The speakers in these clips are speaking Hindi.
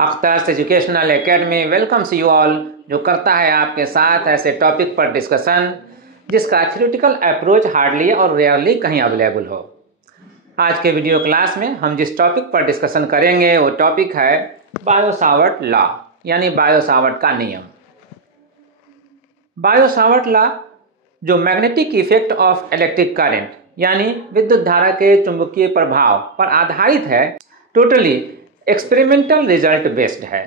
अख्तर्स educational academy welcomes you all, जो करता है आपके साथ ऐसे टॉपिक पर डिस्कशन जिसका थ्योरेटिकल अप्रोच हार्डली और रेयरली कहीं अवेलेबल हो। आज के वीडियो क्लास में हम जिस टॉपिक पर डिस्कशन करेंगे वो टॉपिक है बायो-सावर्ट लॉ, यानी बायो-सावर्ट का नियम। बायो-सावर्ट लॉ जो magnetic effect of electric current यानी विद्युत धारा के चुंबकीय प्रभाव पर आधारित है, टोटली एक्सपेरिमेंटल रिजल्ट बेस्ड है,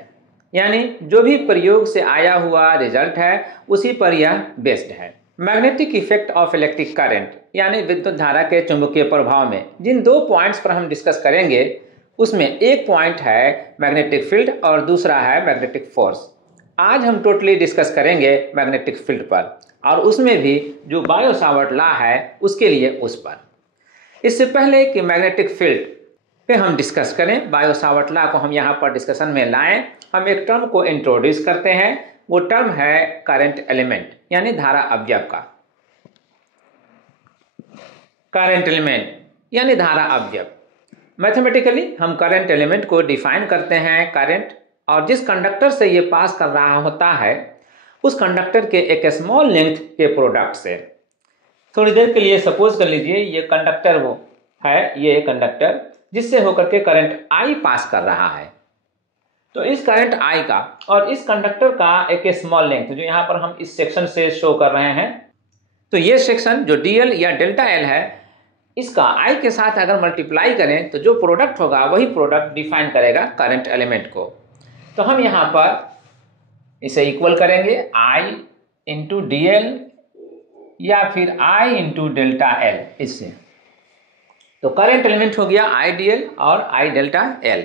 यानी जो भी प्रयोग से आया हुआ रिजल्ट है उसी पर यह बेस्ड है। Magnetic effect of electric current यानी विद्युत धारा के चुंबकीय प्रभाव में जिन दो पॉइंट्स पर हम डिस्कस करेंगे उसमें एक पॉइंट है मैग्नेटिक फील्ड और दूसरा है मैग्नेटिक फोर्स। आज हम टोटली डिस्कस करेंगे मैग्नेटिक फील्ड पर और उसमें भी जो बायो-सावर्ट लॉ है उसके लिए उस पर। इससे पहले कि मैग्नेटिक फील्ड पे हम डिस्कस करें, बायो-सावर्ट लॉ को हम यहाँ पर डिस्कशन में लाएं, हम एक टर्म को इंट्रोड्यूस करते हैं। वो टर्म है करंट एलिमेंट यानी धारा अवयव का। करंट एलिमेंट यानी धारा अवयव। मैथमेटिकली हम करंट एलिमेंट को डिफाइन करते हैं करंट, और जिस कंडक्टर से ये पास कर रहा होता है उस कंडक्टर के एक स्मॉल लेंथ के प्रोडक्ट से। थोड़ी देर के लिए सपोज कर लीजिए ये कंडक्टर वो है, ये कंडक्टर जिससे होकर के करंट I पास कर रहा है। तो इस करंट I का और इस कंडक्टर का एक स्मॉल लेंथ जो यहाँ पर हम इस सेक्शन से शो कर रहे हैं, तो ये सेक्शन जो DL या डेल्टा L है इसका I के साथ अगर मल्टीप्लाई करें तो जो प्रोडक्ट होगा वही प्रोडक्ट डिफाइन करेगा करंट एलिमेंट को। तो हम यहाँ पर इसे इक्वल करेंगे I इंटू DL या फिर I इंटू डेल्टा L इससे। तो करंट एलिमेंट हो गया I DL और I डेल्टा L।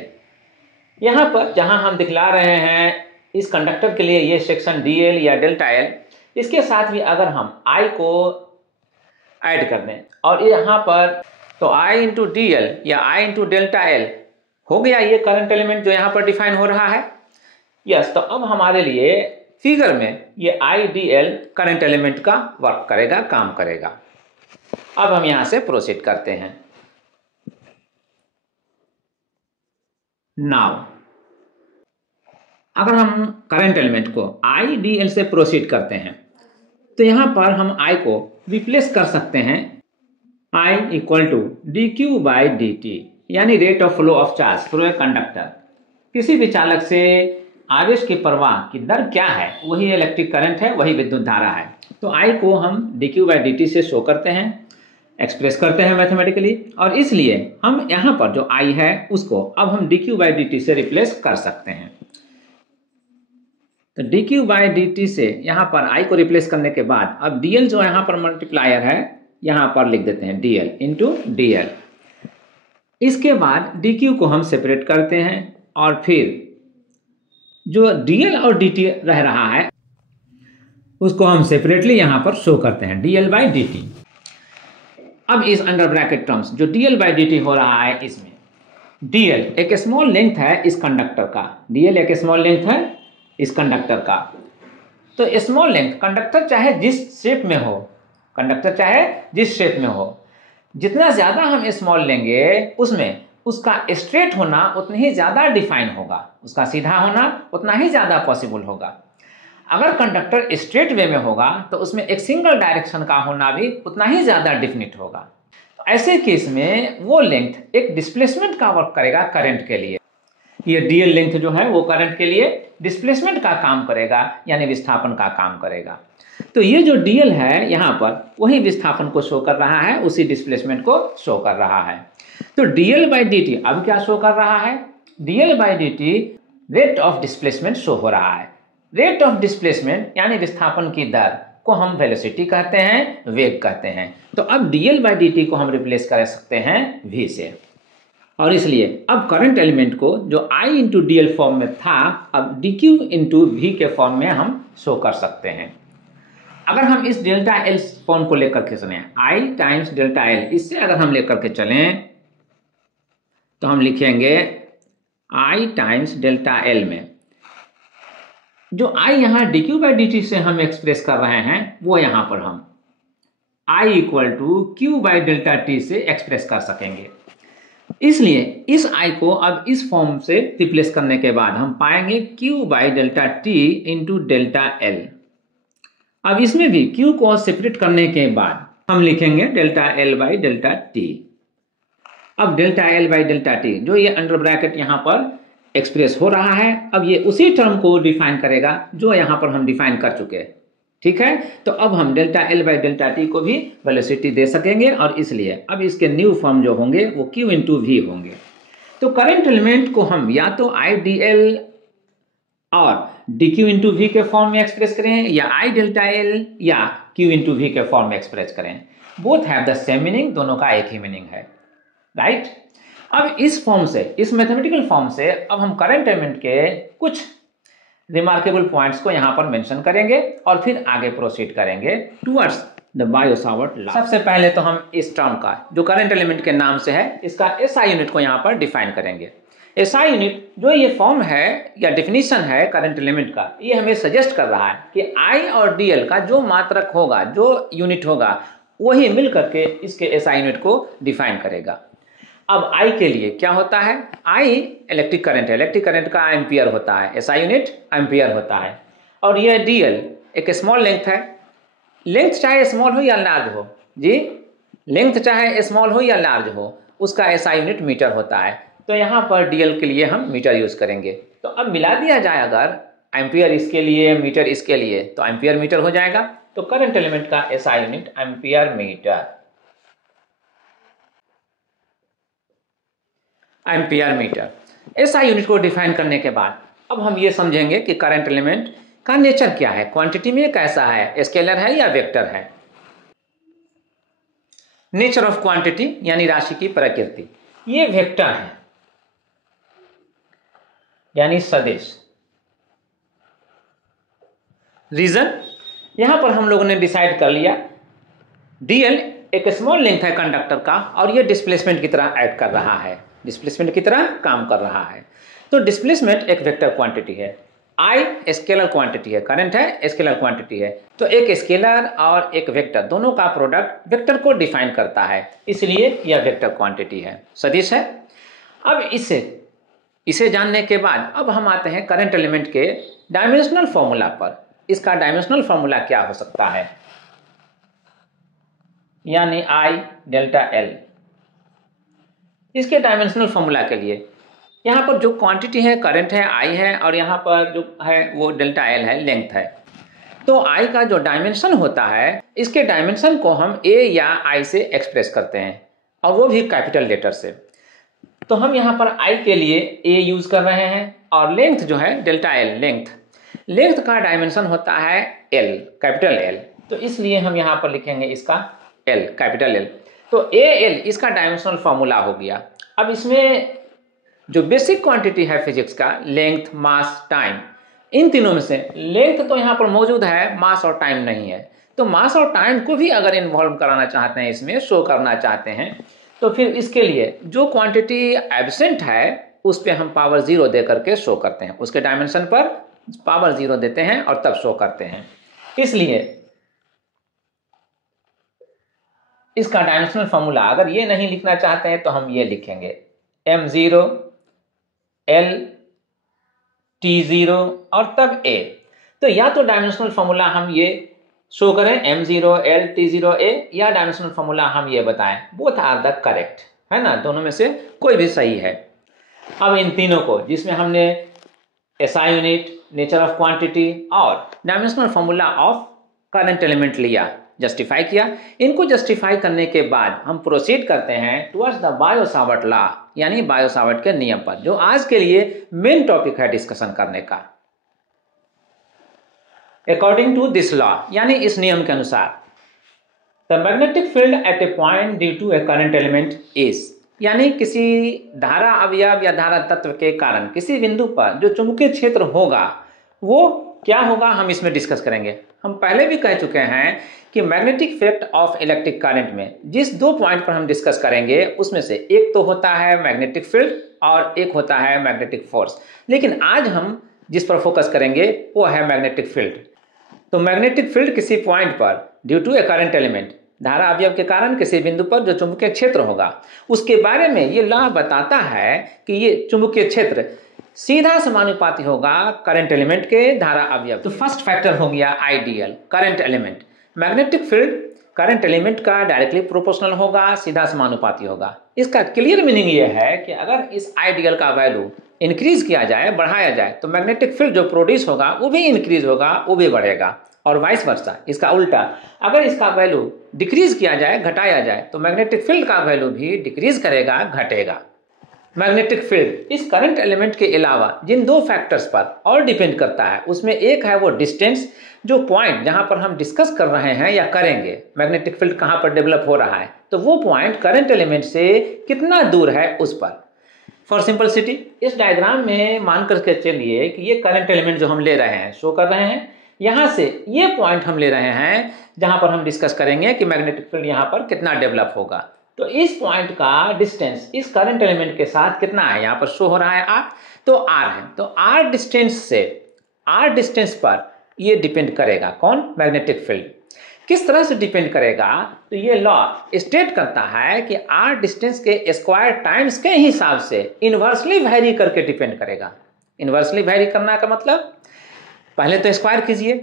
यहाँ पर जहाँ हम दिखला रहे हैं इस कंडक्टर के लिए ये सेक्शन DL या डेल्टा L, इसके साथ भी अगर हम I को ऐड कर दें और यहाँ पर तो I इंटू DL या I इंटू डेल्टा L हो गया ये करंट एलिमेंट जो यहाँ पर डिफाइन हो रहा है। यस, तो अब हमारे लिए फिगर में ये IDL करंट एलिमेंट का वर्क करेगा, काम करेगा। अब हम यहां से प्रोसीड करते हैं। नाउ अगर हम करंट एलिमेंट को IDL से प्रोसीड करते हैं तो यहां पर हम I को रिप्लेस कर सकते हैं I equal to dq by dt, यानी rate of flow of charge through a conductor. किसी भी चालक से आवेश की प्रवाह की दर क्या है, वही इलेक्ट्रिक करंट है, वही विद्युत धारा है। तो I को हम dq बाई dt से शो करते हैं, एक्सप्रेस करते हैं मैथमेटिकली, और इसलिए हम यहाँ पर जो I है उसको अब हम dq बाई dt से रिप्लेस कर सकते हैं। तो dq बाई dt से यहाँ पर I को रिप्लेस करने के बाद अब dl जो यहाँ पर मल्टीप्लायर है यहाँ पर लिख देते हैं dl इंटू dl। इसके बाद dq को हम सेपरेट करते हैं और फिर जो dl और dt रह रहा है उसको हम सेपरेटली यहां पर शो करते हैं dl बाई dt। अब इस अंडर ब्रैकेट टर्म्स जो dl बाई dt हो रहा है इसमें dl एक स्मॉल लेंथ है इस कंडक्टर का, dl एक स्मॉल लेंथ है इस कंडक्टर का। तो स्मॉल लेंथ कंडक्टर चाहे जिस शेप में हो, कंडक्टर चाहे जिस शेप में हो, जितना ज्यादा हम स्मॉल लेंगे उसमें उसका स्ट्रेट होना उतना ही ज़्यादा डिफाइन होगा, उसका सीधा होना उतना ही ज़्यादा पॉसिबल होगा। अगर कंडक्टर स्ट्रेट वे में होगा तो उसमें एक सिंगल डायरेक्शन का होना भी उतना ही ज़्यादा डिफिनिट होगा। तो ऐसे केस में वो लेंथ एक डिस्प्लेसमेंट का वर्क करेगा करंट के लिए। ये DL लेंथ जो है वो करंट के लिए डिस्प्लेसमेंट का काम करेगा, यानी विस्थापन का काम करेगा। तो ये जो DL है यहाँ पर वही विस्थापन को शो कर रहा है, उसी डिस्प्लेसमेंट को शो कर रहा है। तो dl बाई dt अब क्या शो कर रहा है, dl by dt rate of displacement show हो रहा है। रेट ऑफ डिस्प्लेसमेंट यानी विस्थापन की दर को हम वेलोसिटी कहते हैं, वेग कहते हैं। तो अब dl बाई dt को हम रिप्लेस कर सकते हैं v से, और इसलिए अब करंट एलिमेंट को जो I इंटू DL फॉर्म में था अब dq इंटू v के फॉर्म में हम शो कर सकते हैं। अगर हम इस डेल्टा L फॉर्म को लेकर के चलें, I टाइम्स डेल्टा L, इससे अगर हम लेकर के चलें तो हम लिखेंगे I टाइम्स डेल्टा L में जो I यहाँ dq बाई dt से हम एक्सप्रेस कर रहे हैं वो यहाँ पर हम I equal to q by delta t से एक्सप्रेस कर सकेंगे। इसलिए इस I को अब इस फॉर्म से रिप्लेस करने के बाद हम पाएंगे Q by delta T into delta L. अब इसमें भी Q को सेपरेट करने के बाद हम लिखेंगे delta L by delta T. अब delta L by delta T जो ये अंडर ब्रैकेट यहाँ पर एक्सप्रेस हो रहा है, अब ये उसी टर्म को डिफाइन करेगा जो यहाँ पर हम डिफाइन कर चुके हैं। ठीक है, तो अब हम delta L by delta T को भी वेलोसिटी दे सकेंगे और इसलिए अब इसके न्यू फॉर्म जो होंगे वो Q इंटू वी होंगे। तो करंट एलिमेंट को हम या तो आई डी एल और डी क्यू इंटू वी के फॉर्म में एक्सप्रेस करें या आई डेल्टा एल या Q इंटू वी के फॉर्म में एक्सप्रेस करें। Both have the same meaning, दोनों का एक ही मीनिंग है, राइट। अब इस फॉर्म से, इस मैथमेटिकल फॉर्म से अब हम करंट एलिमेंट के कुछ रिमार्केबल पॉइंट्स को यहां पर मेंशन करेंगे और फिर आगे प्रोसीड करेंगे टुवर्ड्स द बायो-सावर्ट लॉ। सबसे पहले तो हम इस टर्म का जो करंट एलिमेंट के नाम से है इसका एसआई यूनिट को यहां पर डिफाइन करेंगे। एसआई यूनिट जो ये फॉर्म है या डेफिनेशन है करंट एलिमेंट का, ये हमें सजेस्ट कर रहा है कि आई और डीएल का जो मात्रक होगा, जो यूनिट होगा, वही मिल करके इसके एसआई यूनिट को डिफाइन करेगा। अब I के लिए क्या होता है, I इलेक्ट्रिक करंट है, इलेक्ट्रिक करंट का एम्पियर होता है, SI यूनिट एम्पियर होता है। और यह DL एक स्मॉल लेंथ है, लेंथ चाहे स्मॉल हो या लार्ज हो जी, लेंथ चाहे स्मॉल हो या लार्ज हो, उसका SI यूनिट मीटर होता है। तो यहाँ पर DL के लिए हम मीटर यूज करेंगे। तो अब मिला दिया जाए अगर एम्पियर इसके लिए, मीटर इसके लिए, तो एम्पियर मीटर हो जाएगा। तो करंट एलिमेंट का SI unit ampere metre, ampere metre. SI unit को डिफाइन करने के बाद अब हम ये समझेंगे कि करंट एलिमेंट का नेचर क्या है, क्वांटिटी में कैसा है, स्केलर है या वेक्टर है। नेचर ऑफ क्वांटिटी यानी राशि की प्रकृति, ये वेक्टर है यानी सदिश। रीजन, यहां पर हम लोगों ने डिसाइड कर लिया डीएल एक स्मॉल लेंथ है कंडक्टर का और ये डिस्प्लेसमेंट की तरह ऐड कर रहा है, डिस्प्लेसमेंट की तरह काम कर रहा है। तो डिस्प्लेसमेंट एक वेक्टर क्वांटिटी है, आई स्केलर क्वांटिटी है, करंट है स्केलर क्वांटिटी है। तो एक स्केलर और एक वेक्टर दोनों का प्रोडक्ट वेक्टर को डिफाइन करता है, इसलिए यह वेक्टर क्वांटिटी है, सदिश है। अब इसे जानने के बाद अब हम आते हैं करंट एलिमेंट के डायमेंशनल फॉर्मूला पर। इसका डायमेंशनल फॉर्मूला क्या हो सकता है, यानी आई डेल्टा एल। इसके डायमेंशनल फॉर्मूला के लिए यहाँ पर जो क्वांटिटी है करंट है, आई है, और यहाँ पर जो है वो डेल्टा एल है, लेंथ है। तो आई का जो डायमेंशन होता है, इसके डायमेंशन को हम ए या आई से एक्सप्रेस करते हैं और वो भी कैपिटल लेटर से। तो हम यहाँ पर आई के लिए ए यूज कर रहे हैं और लेंथ जो है डेल्टा एल, लेंथ का डायमेंशन होता है एल, कैपिटल एल। तो इसलिए हम यहाँ पर लिखेंगे इसका एल, कैपिटल एल। तो ए एल इसका डायमेंशनल फॉर्मूला हो गया। अब इसमें जो बेसिक क्वांटिटी है फिजिक्स का, लेंथ, मास, टाइम, इन तीनों में से लेंथ तो यहाँ पर मौजूद है, मास और टाइम नहीं है। तो मास और टाइम को भी अगर इन्वॉल्व कराना चाहते हैं, इसमें शो करना चाहते हैं, तो फिर इसके लिए जो क्वांटिटी एब्सेंट है उस पर हम पावर 0 दे करके शो करते हैं, उसके डायमेंशन पर पावर 0 देते हैं और तब शो करते हैं। इसलिए इसका डायमेंशनल फॉर्मूला अगर ये नहीं लिखना चाहते हैं तो हम ये लिखेंगे m0 l t0 और तब a। तो या तो डायमेंशनल फॉर्मूला हम ये शो करें m0 l t0 a, या डायमेंशनल फॉर्मूला हम ये बताएं, बोथ आर द करेक्ट, है ना, दोनों में से कोई भी सही है। अब इन तीनों को जिसमें हमने SI unit, nature of quantity और dimensional formula of current element लिया, जस्टिफाई किया, इनको जस्टिफाई करने के बाद हम प्रोसीड करते हैं टुवर्ड्स द बायो-सावर्ट लॉ, यानी बायो-सावर्ट के नियम पर, जो आज के लिए मेन टॉपिक है डिस्कशन करने का। अकॉर्डिंग टू दिस लॉ, यानी इस नियम के अनुसार, the magnetic field at a point due to a current element is, यानी किसी धारा अवयव या धारा तत्व के कारण किसी बिंदु पर जो चुंबकीय क्षेत्र होगा वो क्या होगा, हम इसमें डिस्कस करेंगे। हम पहले भी कह चुके हैं कि magnetic effect of electric current में जिस 2 पॉइंट पर हम डिस्कस करेंगे उसमें से एक तो होता है मैग्नेटिक फील्ड और एक होता है मैग्नेटिक फोर्स, लेकिन आज हम जिस पर फोकस करेंगे वो है मैग्नेटिक फील्ड। तो मैग्नेटिक फील्ड किसी पॉइंट पर due to a current element धारा अवयव के कारण किसी बिंदु पर जो चुंबकीय क्षेत्र होगा उसके बारे में ये लॉ बताता है कि ये चुंबकीय क्षेत्र सीधा समानुपाती होगा करंट एलिमेंट के धारा अवयव। तो फर्स्ट फैक्टर हो गया ideal current element. Magnetic field current element का डायरेक्टली प्रोपोर्शनल होगा, सीधा समानुपाती होगा। इसका क्लियर मीनिंग ये है कि अगर इस आइडियल का वैल्यू इंक्रीज किया जाए, बढ़ाया जाए, तो मैग्नेटिक फील्ड जो प्रोड्यूस होगा वो भी इंक्रीज होगा, वो भी बढ़ेगा, और वाइस वर्सा। इसका उल्टा, अगर इसका वैल्यू डिक्रीज किया जाए, घटाया जाए, तो मैग्नेटिक फील्ड का वैल्यू भी डिक्रीज करेगा, घटेगा। मैग्नेटिक फील्ड इस करंट एलिमेंट के अलावा जिन दो फैक्टर्स पर और डिपेंड करता है, उसमें एक है वो डिस्टेंस, जो पॉइंट जहां पर हम डिस्कस कर रहे हैं या करेंगे मैग्नेटिक फील्ड कहां पर डेवलप हो रहा है, तो वो पॉइंट करंट एलिमेंट से कितना दूर है उस पर। फॉर सिंपलिसिटी इस डायग्राम में मान करके चलिए कि ये करंट एलिमेंट जो हम ले रहे हैं, शो कर रहे हैं, यहाँ से ये पॉइंट हम ले रहे हैं जहां पर हम डिस्कस करेंगे कि मैग्नेटिक फील्ड यहाँ पर कितना डेवलप होगा। तो इस पॉइंट का डिस्टेंस इस करंट एलिमेंट के साथ कितना है, यहाँ पर शो हो रहा है आर, तो आर है। तो आर डिस्टेंस पर ये डिपेंड करेगा, कौन, मैग्नेटिक फील्ड। किस तरह से डिपेंड करेगा, तो ये लॉ स्टेट करता है कि आर डिस्टेंस के स्क्वायर टाइम्स के हिसाब से इन्वर्सली वैरी करके डिपेंड करेगा। इन्वर्सली वैरी करना का मतलब, पहले तो स्क्वायर कीजिए,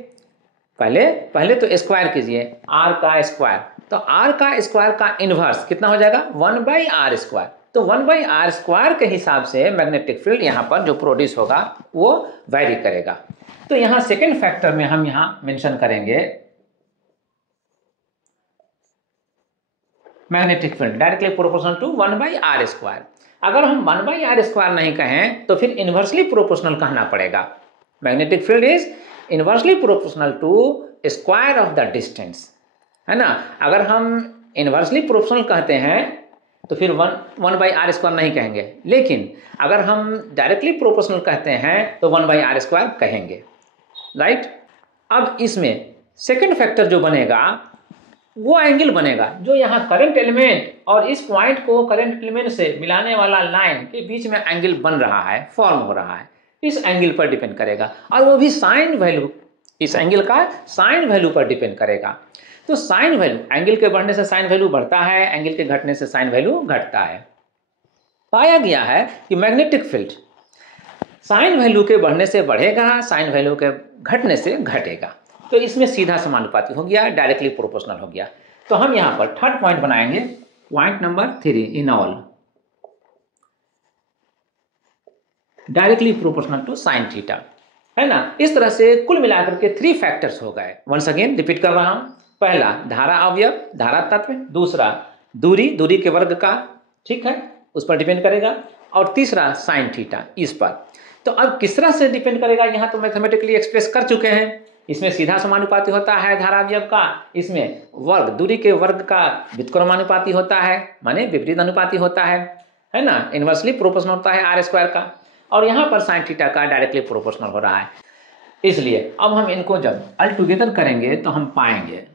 पहले तो स्क्वायर कीजिए आर का स्क्वायर, तो आर का स्क्वायर का इन्वर्स कितना हो जाएगा, 1/r²। तो 1/r² के हिसाब से मैग्नेटिक फील्ड यहाँ पर जो प्रोड्यूस होगा वो वैरी करेगा। तो यहाँ सेकेंड फैक्टर में हम यहाँ मेंशन करेंगे magnetic field directly proportional to 1/r²। अगर हम 1/r² नहीं कहें तो फिर इन्वर्सली प्रोपोर्शनल कहना पड़ेगा। Magnetic field is inversely proportional to square of the distance, है ना। अगर हम इन्वर्सली प्रोपोर्शनल कहते हैं तो फिर 1/r² नहीं कहेंगे, लेकिन अगर हम डायरेक्टली प्रोपोर्शनल कहते हैं तो 1/r² कहेंगे, राइट। अब इसमें सेकंड फैक्टर जो बनेगा वो एंगल बनेगा जो यहाँ करंट एलिमेंट और इस पॉइंट को करंट एलिमेंट से मिलाने वाला लाइन के बीच में एंगल बन रहा है, फॉर्म हो रहा है, इस एंगल पर डिपेंड करेगा, और वो भी साइन वैल्यू, इस एंगल का साइन वैल्यू पर डिपेंड करेगा। तो साइन वैल्यू, एंगल के बढ़ने से साइन वैल्यू बढ़ता है, एंगल के घटने से साइन वैल्यू घटता है। पाया गया है कि मैग्नेटिक फील्ड साइन वैल्यू के बढ़ने से बढ़ेगा, साइन वैल्यू के घटने से घटेगा। तो इसमें सीधा समानुपाती हो गया, डायरेक्टली प्रोपोर्शनल हो गया। तो हम यहाँ पर थर्ड पॉइंट बनाएंगे, point number 3 in all, directly proportional to sine theta, है ना। इस तरह से कुल मिलाकर के 3 फैक्टर्स हो गए। वंस अगेन रिपीट कर रहा हूं, पहला धारा अवयव, धारा तत्व, दूसरा दूरी के वर्ग का, ठीक है, उस पर डिपेंड करेगा, और तीसरा साइन थीटा, इस पर। तो अब किस तरह से डिपेंड करेगा, यहाँ तो मैथमेटिकली एक्सप्रेस कर चुके हैं। इसमें सीधा समानुपाती होता है धारा अवयव का, इसमें वर्ग, दूरी के वर्ग का व्युत्क्रमानुपाती होता है, माने विपरीत अनुपाती होता है ना, इन्वर्सली प्रोपोर्शनल होता है r² का, और यहाँ पर साइन थीटा का डायरेक्टली प्रोपोर्शनल हो रहा है। इसलिए अब हम इनको जब ऑल टुगेदर करेंगे तो हम पाएंगे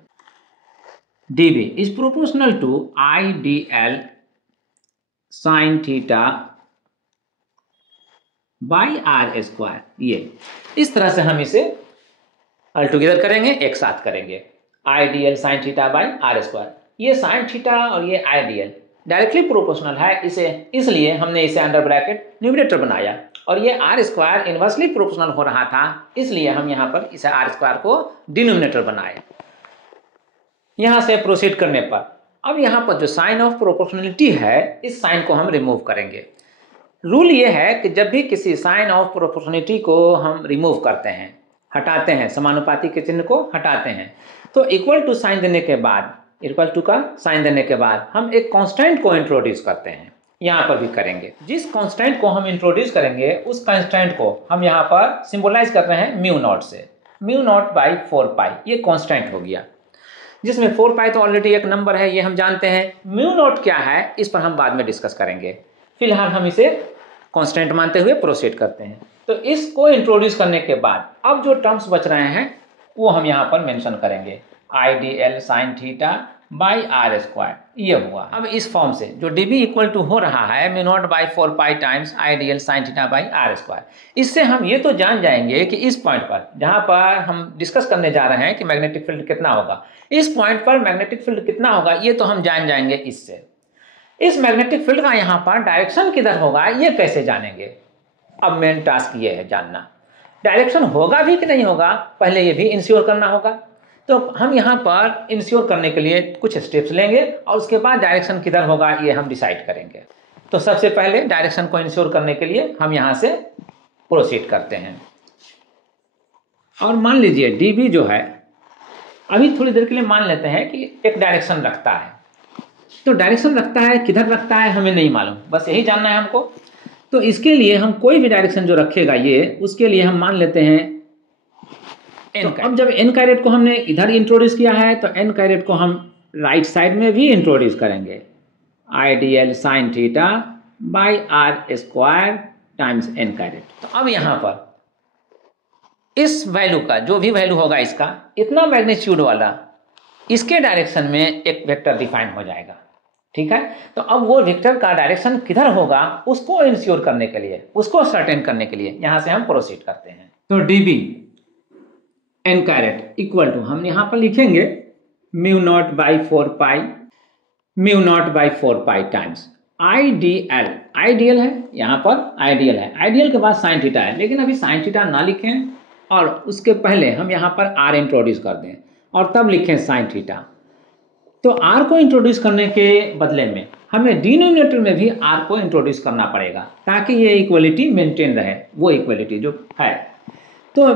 dB is proportional to IDL sine theta by r²। ये इस तरह से हम इसे ऑल टुगेदर करेंगे, एक साथ करेंगे, ideal sine theta by r²। ये साइन थीटा और ये आइडियल डायरेक्टली प्रोपोर्शनल है, इसे इसलिए हमने इसे अंडर ब्रैकेट न्यूमरेटर बनाया, और ये r² इन्वर्सली प्रोपोर्शनल हो रहा था, इसलिए हम यहाँ पर इसे r² को डिनोमिनेटर बनाए। यहाँ से प्रोसीड करने पर अब यहाँ पर जो साइन ऑफ प्रोपोर्शनलिटी है, इस साइन को हम रिमूव करेंगे। रूल ये है कि जब भी किसी साइन ऑफ प्रोपोर्शनलिटी को हम रिमूव करते हैं, हटाते हैं, समानुपाती के चिन्ह को हटाते हैं, तो इक्वल टू साइन देने के बाद, इक्वल टू का साइन देने के बाद हम एक कांस्टेंट को इंट्रोड्यूस करते हैं। यहाँ पर भी करेंगे, जिस कांस्टेंट को हम इंट्रोड्यूस करेंगे उस कांस्टेंट को हम यहाँ पर सिंबलाइज कर रहे हैं μ0 से, μ0/4π, ये कांस्टेंट हो गया, जिसमें 4π तो ऑलरेडी एक नंबर है, ये हम जानते हैं। μ0 क्या है इस पर हम बाद में डिस्कस करेंगे, फिलहाल हम इसे कांस्टेंट मानते हुए प्रोसीड करते हैं। तो इसको इंट्रोड्यूस करने के बाद अब जो टर्म्स बच रहे हैं वो हम यहाँ पर मेंशन करेंगे, IDL sine theta by r²। ये हुआ। अब इस फॉर्म से जो dB इक्वल टू हो रहा है μ0/4π times ideal sine theta by are square, इससे हम ये तो जान जाएंगे कि इस पॉइंट पर जहाँ पर हम डिस्कस करने जा रहे हैं कि मैग्नेटिक फील्ड कितना होगा, इस पॉइंट पर मैग्नेटिक फील्ड कितना होगा ये तो हम जान जाएंगे इससे। इस मैग्नेटिक फील्ड का यहाँ पर डायरेक्शन किधर होगा ये कैसे जानेंगे? अब मेन टास्क ये है जानना, डायरेक्शन होगा भी कि नहीं होगा, पहले ये भी इंश्योर करना होगा। तो हम यहाँ पर इंश्योर करने के लिए कुछ स्टेप्स लेंगे और उसके बाद डायरेक्शन किधर होगा ये हम डिसाइड करेंगे। तो सबसे पहले डायरेक्शन को इंश्योर करने के लिए हम यहाँ से प्रोसीड करते हैं। और मान लीजिए dB जो है, अभी थोड़ी देर के लिए मान लेते हैं कि एक डायरेक्शन रखता है। तो डायरेक्शन रखता है, किधर रखता है हमें नहीं मालूम, बस यही जानना है हमको। तो इसके लिए हम कोई भी डायरेक्शन जो रखेगा ये, उसके लिए हम मान लेते हैं तो अब जब n कैरेट को हमने इधर इंट्रोड्यूस किया है तो n कैरेट को हम राइट साइड में भी इंट्रोड्यूस करेंगे, ideal sine theta by are square times n caret. तो अब यहाँ पर इस वैल्यू का जो भी वैल्यू होगा इसका इतना मैग्नीट्यूड वाला इसके डायरेक्शन में एक वेक्टर डिफाइन हो जाएगा, ठीक है। तो अब वो वेक्टर का डायरेक्शन किधर होगा उसको इंश्योर करने के लिए, उसको सर्टेन करने के लिए यहाँ से हम प्रोसीड करते हैं। तो dB n caret equal to हम यहाँ पर लिखेंगे μ0/4π टाइम्स आइडियल, आइडियल है यहाँ पर, आइडियल है, आइडियल के बाद साइन थीटा है, लेकिन अभी साइन थीटा ना लिखें और उसके पहले हम यहाँ पर r इंट्रोड्यूस कर दें और तब लिखें साइन थीटा। तो r को इंट्रोड्यूस करने के बदले में हमें डिनोमिनेटर में भी r को इंट्रोड्यूस करना पड़ेगा ताकि ये इक्वलिटी मेंटेन रहे, वो इक्वलिटी जो है। तो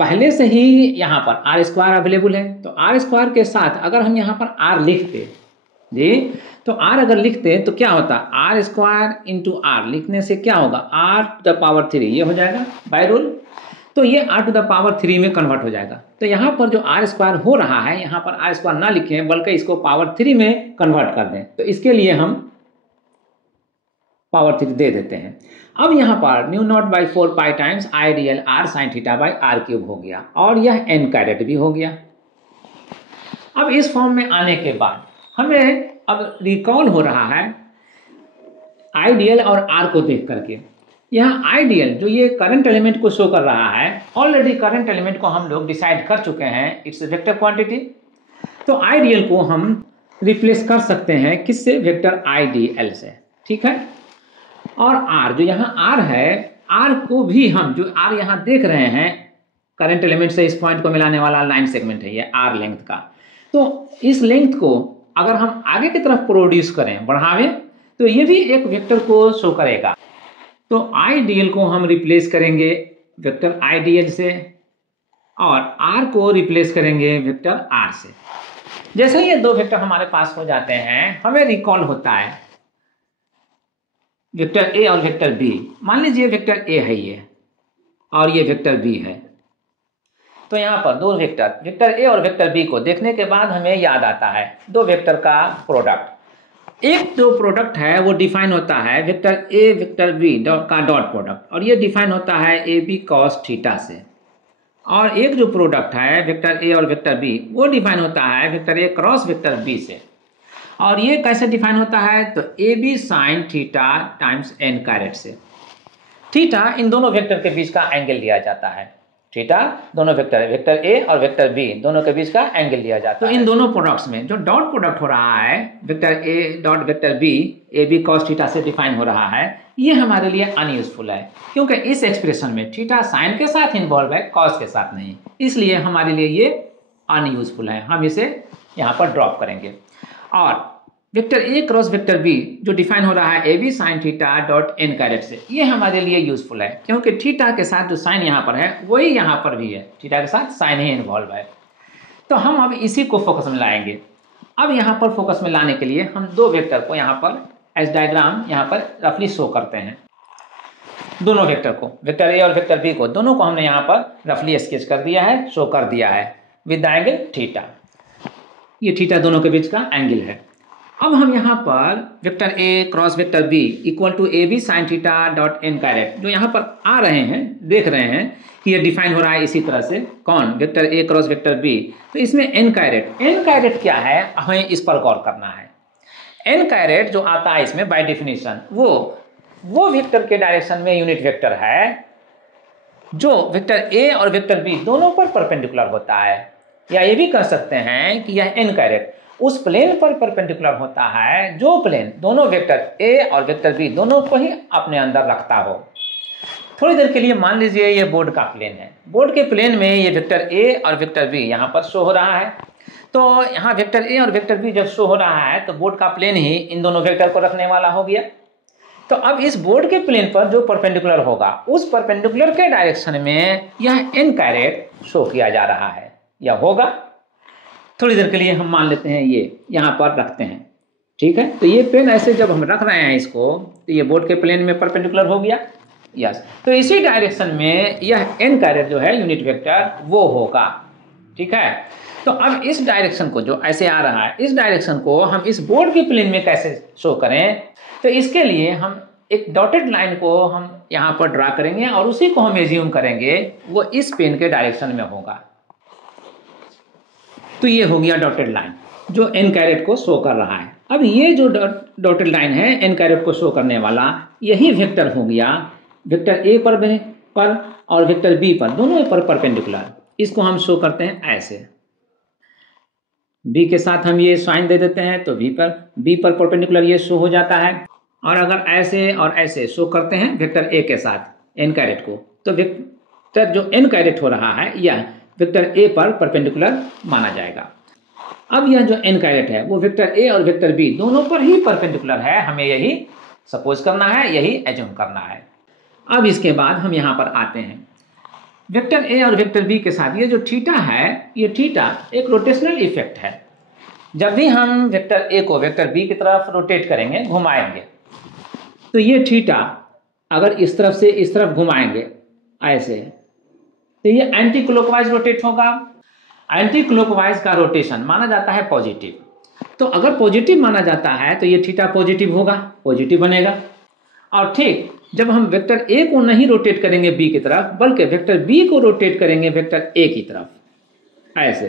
पहले से ही यहाँ पर आर स्क्वायर अवेलेबल है, तो आर स्क्वायर के साथ अगर हम यहाँ पर आर लिखते जी, तो आर अगर लिखते तो क्या होता, आर स्क्वायर इंटू आर लिखने से क्या होगा, आर टू द पावर 3 ये हो जाएगा बाय रूल। तो ये आर टू द पावर 3 में कन्वर्ट हो जाएगा। तो यहाँ पर जो आर स्क्वायर हो रहा है, यहाँ पर आर स्क्वायर ना लिखें बल्कि इसको पावर 3 में कन्वर्ट कर दें, तो इसके लिए हम पावर 3 दे देते हैं। अब यहाँ पर μ0/4π times ideal R sine theta by R cube हो गया और यह n कैरेट भी हो गया। अब इस फॉर्म में आने के बाद हमें अब रिकॉल हो रहा है आइडियल और आर को देख करके। यहाँ आइडियल जो ये करंट एलिमेंट को शो कर रहा है, ऑलरेडी करंट एलिमेंट को हम लोग डिसाइड कर चुके हैं, इट्स वेक्टर क्वांटिटी। तो आइडियल को हम रिप्लेस कर सकते हैं किससे, वेक्टर आइडियल से, ठीक है। और आर जो यहाँ आर है, आर को भी हम जो आर यहाँ देख रहे हैं करंट एलिमेंट से इस पॉइंट को मिलाने वाला लाइन सेगमेंट है ये आर लेंथ का। तो इस लेंथ को अगर हम आगे की तरफ प्रोड्यूस करें, बढ़ावें, तो ये भी एक वेक्टर को शो करेगा। तो आइडियल को हम रिप्लेस करेंगे वेक्टर आइडियल से और आर को रिप्लेस करेंगे वेक्टर आर से। जैसे ही ये दो वेक्टर हमारे पास हो जाते हैं, हमें रिकॉल होता है वेक्टर ए और वेक्टर बी। मान लीजिए वेक्टर ए है ये और ये वेक्टर बी है। तो यहाँ पर दो वेक्टर ए और वेक्टर बी को देखने के बाद हमें याद आता है दो वेक्टर का प्रोडक्ट। एक जो प्रोडक्ट है वो डिफाइन होता है वेक्टर ए वेक्टर बी का डॉट प्रोडक्ट, और ये डिफाइन होता है ए बी कॉस थीटा से। और एक जो प्रोडक्ट है वेक्टर ए और वेक्टर बी वो डिफाइन होता है vector A cross vector B से। और ये कैसे डिफाइन होता है, तो A B sine theta times n caret से। थीटा इन दोनों वेक्टर के बीच का एंगल लिया जाता है, थीटा दोनों वेक्टर ए और वेक्टर बी दोनों के बीच का एंगल लिया जाता है। तो इन दोनों प्रोडक्ट्स में जो डॉट प्रोडक्ट हो रहा है vector A dot vector B, A B cos theta से डिफाइन हो रहा है, ये हमारे लिए अनयूजफुल है क्योंकि इस एक्सप्रेशन में थीटा साइन के साथ इन्वॉल्व है, कॉस के साथ नहीं। इसलिए हमारे लिए ये अनयूजफुल है, हम इसे यहाँ पर ड्रॉप करेंगे। और vector A cross vector B जो डिफाइन हो रहा है A B sine theta dot n caret से, ये हमारे लिए यूजफुल है क्योंकि थीटा के साथ जो साइन यहाँ पर है वही यहाँ पर भी है, थीटा के साथ साइन ही इन्वॉल्व है। तो हम अब इसी को फोकस में लाएंगे। अब यहाँ पर फोकस में लाने के लिए हम दो वेक्टर को यहाँ पर एज डायग्राम यहाँ पर रफली शो करते हैं। दोनों वेक्टर को, वेक्टर ए और वेक्टर बी को, दोनों को हमने यहाँ पर रफली स्केच कर दिया है, शो कर दिया है विद द एंगल थीटा। ये थीटा दोनों के बीच का एंगल है। अब हम यहाँ पर vector A cross vector B equal to A B sine theta dot n caret जो यहाँ पर आ रहे हैं, देख रहे हैं कि ये डिफाइन हो रहा है इसी तरह से, कौन, vector A cross vector B. तो इसमें n कैरेट क्या है, हमें इस पर गौर करना है। एन कैरेट जो आता है इसमें बाय डेफिनेशन वो वेक्टर के डायरेक्शन में यूनिट वेक्टर है जो वेक्टर ए और वेक्टर बी दोनों पर परपेंडिकुलर होता है। या ये भी कह सकते हैं कि यह एन कैरेट उस प्लेन पर परपेंडिकुलर होता है जो प्लेन दोनों वेक्टर ए और वेक्टर बी दोनों को ही अपने अंदर रखता हो। थोड़ी देर के लिए मान लीजिए ये बोर्ड का प्लेन है। बोर्ड के प्लेन में ये वेक्टर ए और वेक्टर बी यहाँ पर शो हो रहा है। तो यहाँ वेक्टर ए और वेक्टर बी जब शो हो रहा है तो बोर्ड का प्लेन ही इन दोनों वेक्टर को रखने वाला हो गया। तो अब इस बोर्ड के प्लेन पर जो परपेंडिकुलर होगा उस परपेंडिकुलर के डायरेक्शन में यह एन कैरेट शो किया जा रहा है या होगा। थोड़ी देर के लिए हम मान लेते हैं ये यहाँ पर रखते हैं, ठीक है। तो ये पेन ऐसे जब हम रख रहे हैं इसको तो ये बोर्ड के प्लेन में परपेंडिकुलर हो गया, यस। तो इसी डायरेक्शन में यह एन कैरेट जो है यूनिट वेक्टर वो होगा, ठीक है। तो अब इस डायरेक्शन को जो ऐसे आ रहा है इस डायरेक्शन को हम इस बोर्ड के प्लेन में कैसे शो करें, तो इसके लिए हम एक डॉटेड लाइन को हम यहाँ पर ड्रा करेंगे और उसी को हम एज्यूम करेंगे वो इस पेन के डायरेक्शन में होगा। तो ये हो गया डॉटेड लाइन जो एन कैरेट को शो कर रहा है। अब ये जो डॉटेड लाइन है एन कैरेट को शो करने वाला यही वेक्टर हो गया वेक्टर ए पर और वेक्टर बी पर दोनों पर परपेंडिकुलर। इसको हम शो करते हैं ऐसे, बी के साथ हम ये साइन दे देते हैं तो बी पर परपेंडिकुलर ये शो हो जाता है। और अगर ऐसे और ऐसे शो करते हैं वेक्टर ए के साथ एन कैरेट को तो वेक्टर जो एन कैरेट हो रहा है यह वेक्टर ए पर परपेंडिकुलर माना जाएगा। अब यह जो एन कैरेट है वो वेक्टर ए और वेक्टर बी दोनों पर ही परपेंडिकुलर है, हमें यही सपोज करना है, यही एज्यूम करना है। अब इसके बाद हम यहाँ पर आते हैं वेक्टर ए और वेक्टर बी के साथ ये जो थीटा है ये थीटा एक रोटेशनल इफेक्ट है। जब भी हम वेक्टर ए को वेक्टर बी की तरफ रोटेट करेंगे घुमाएंगे तो ये थीटा अगर इस तरफ से इस तरफ घुमाएंगे ऐसे तो ये एंटी क्लॉकवाइज रोटेट होगा। एंटी क्लॉकवाइज का रोटेशन माना जाता है पॉजिटिव। तो अगर पॉजिटिव माना जाता है तो ये थीटा पॉजिटिव होगा, पॉजिटिव बनेगा। और ठीक जब हम वेक्टर ए को नहीं रोटेट करेंगे बी की तरफ बल्कि वेक्टर बी को रोटेट करेंगे वेक्टर ए की तरफ ऐसे,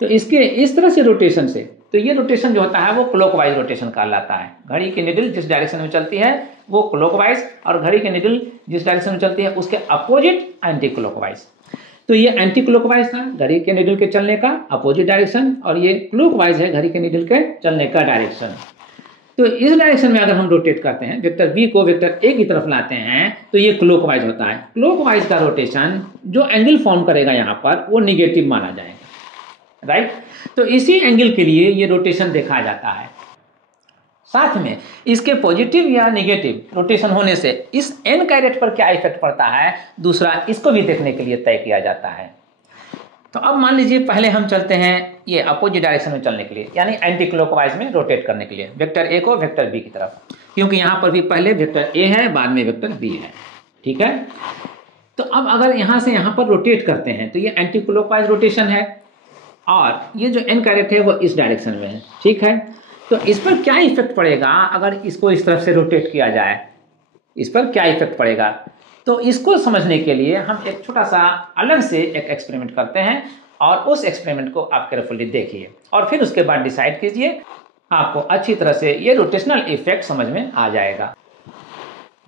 तो इसके इस तरह से रोटेशन से तो ये रोटेशन जो होता है वो क्लॉकवाइज रोटेशन कहलाता है। घड़ी की निडल जिस डायरेक्शन में चलती है वो क्लॉकवाइज और घड़ी की निडल जिस डायरेक्शन में चलती है उसके अपोजिट एंटी क्लॉकवाइज। तो ये एंटी क्लॉकवाइज था घड़ी के निडल के चलने का अपोजिट डायरेक्शन और ये क्लॉकवाइज है घड़ी के निडल के चलने का डायरेक्शन। तो इस डायरेक्शन में अगर हम रोटेट करते हैं वेक्टर बी को वेक्टर ए की तरफ लाते हैं तो ये क्लॉकवाइज होता है। क्लॉकवाइज का रोटेशन जो एंगल फॉर्म करेगा यहाँ पर वो निगेटिव माना जाएगा, राइट। तो इसी एंगल के लिए ये रोटेशन देखा जाता है। साथ में इसके पॉजिटिव या नेगेटिव रोटेशन होने से इस एन कैरेट पर क्या इफेक्ट पड़ता है दूसरा इसको भी देखने के लिए तय किया जाता है। तो अब मान लीजिए पहले हम चलते हैं ये अपोजिट डायरेक्शन में चलने के लिए यानी एंटी क्लॉकवाइज में रोटेट करने के लिए वेक्टर ए को वेक्टर बी की तरफ, क्योंकि यहाँ पर भी पहले वेक्टर ए है बाद में वेक्टर बी है, ठीक है। तो अब अगर यहाँ से यहाँ पर रोटेट करते हैं तो ये एंटी क्लॉकवाइज रोटेशन है और ये जो एन कैरेट है वो इस डायरेक्शन में है, ठीक है। तो इस पर क्या इफेक्ट पड़ेगा अगर इसको इस तरफ से रोटेट किया जाए, इस पर क्या इफेक्ट पड़ेगा। तो इसको समझने के लिए हम एक छोटा सा अलग से एक एक्सपेरिमेंट करते हैं और उस एक्सपेरिमेंट को आप केयरफुली देखिए और फिर उसके बाद डिसाइड कीजिए, आपको अच्छी तरह से ये रोटेशनल इफेक्ट समझ में आ जाएगा।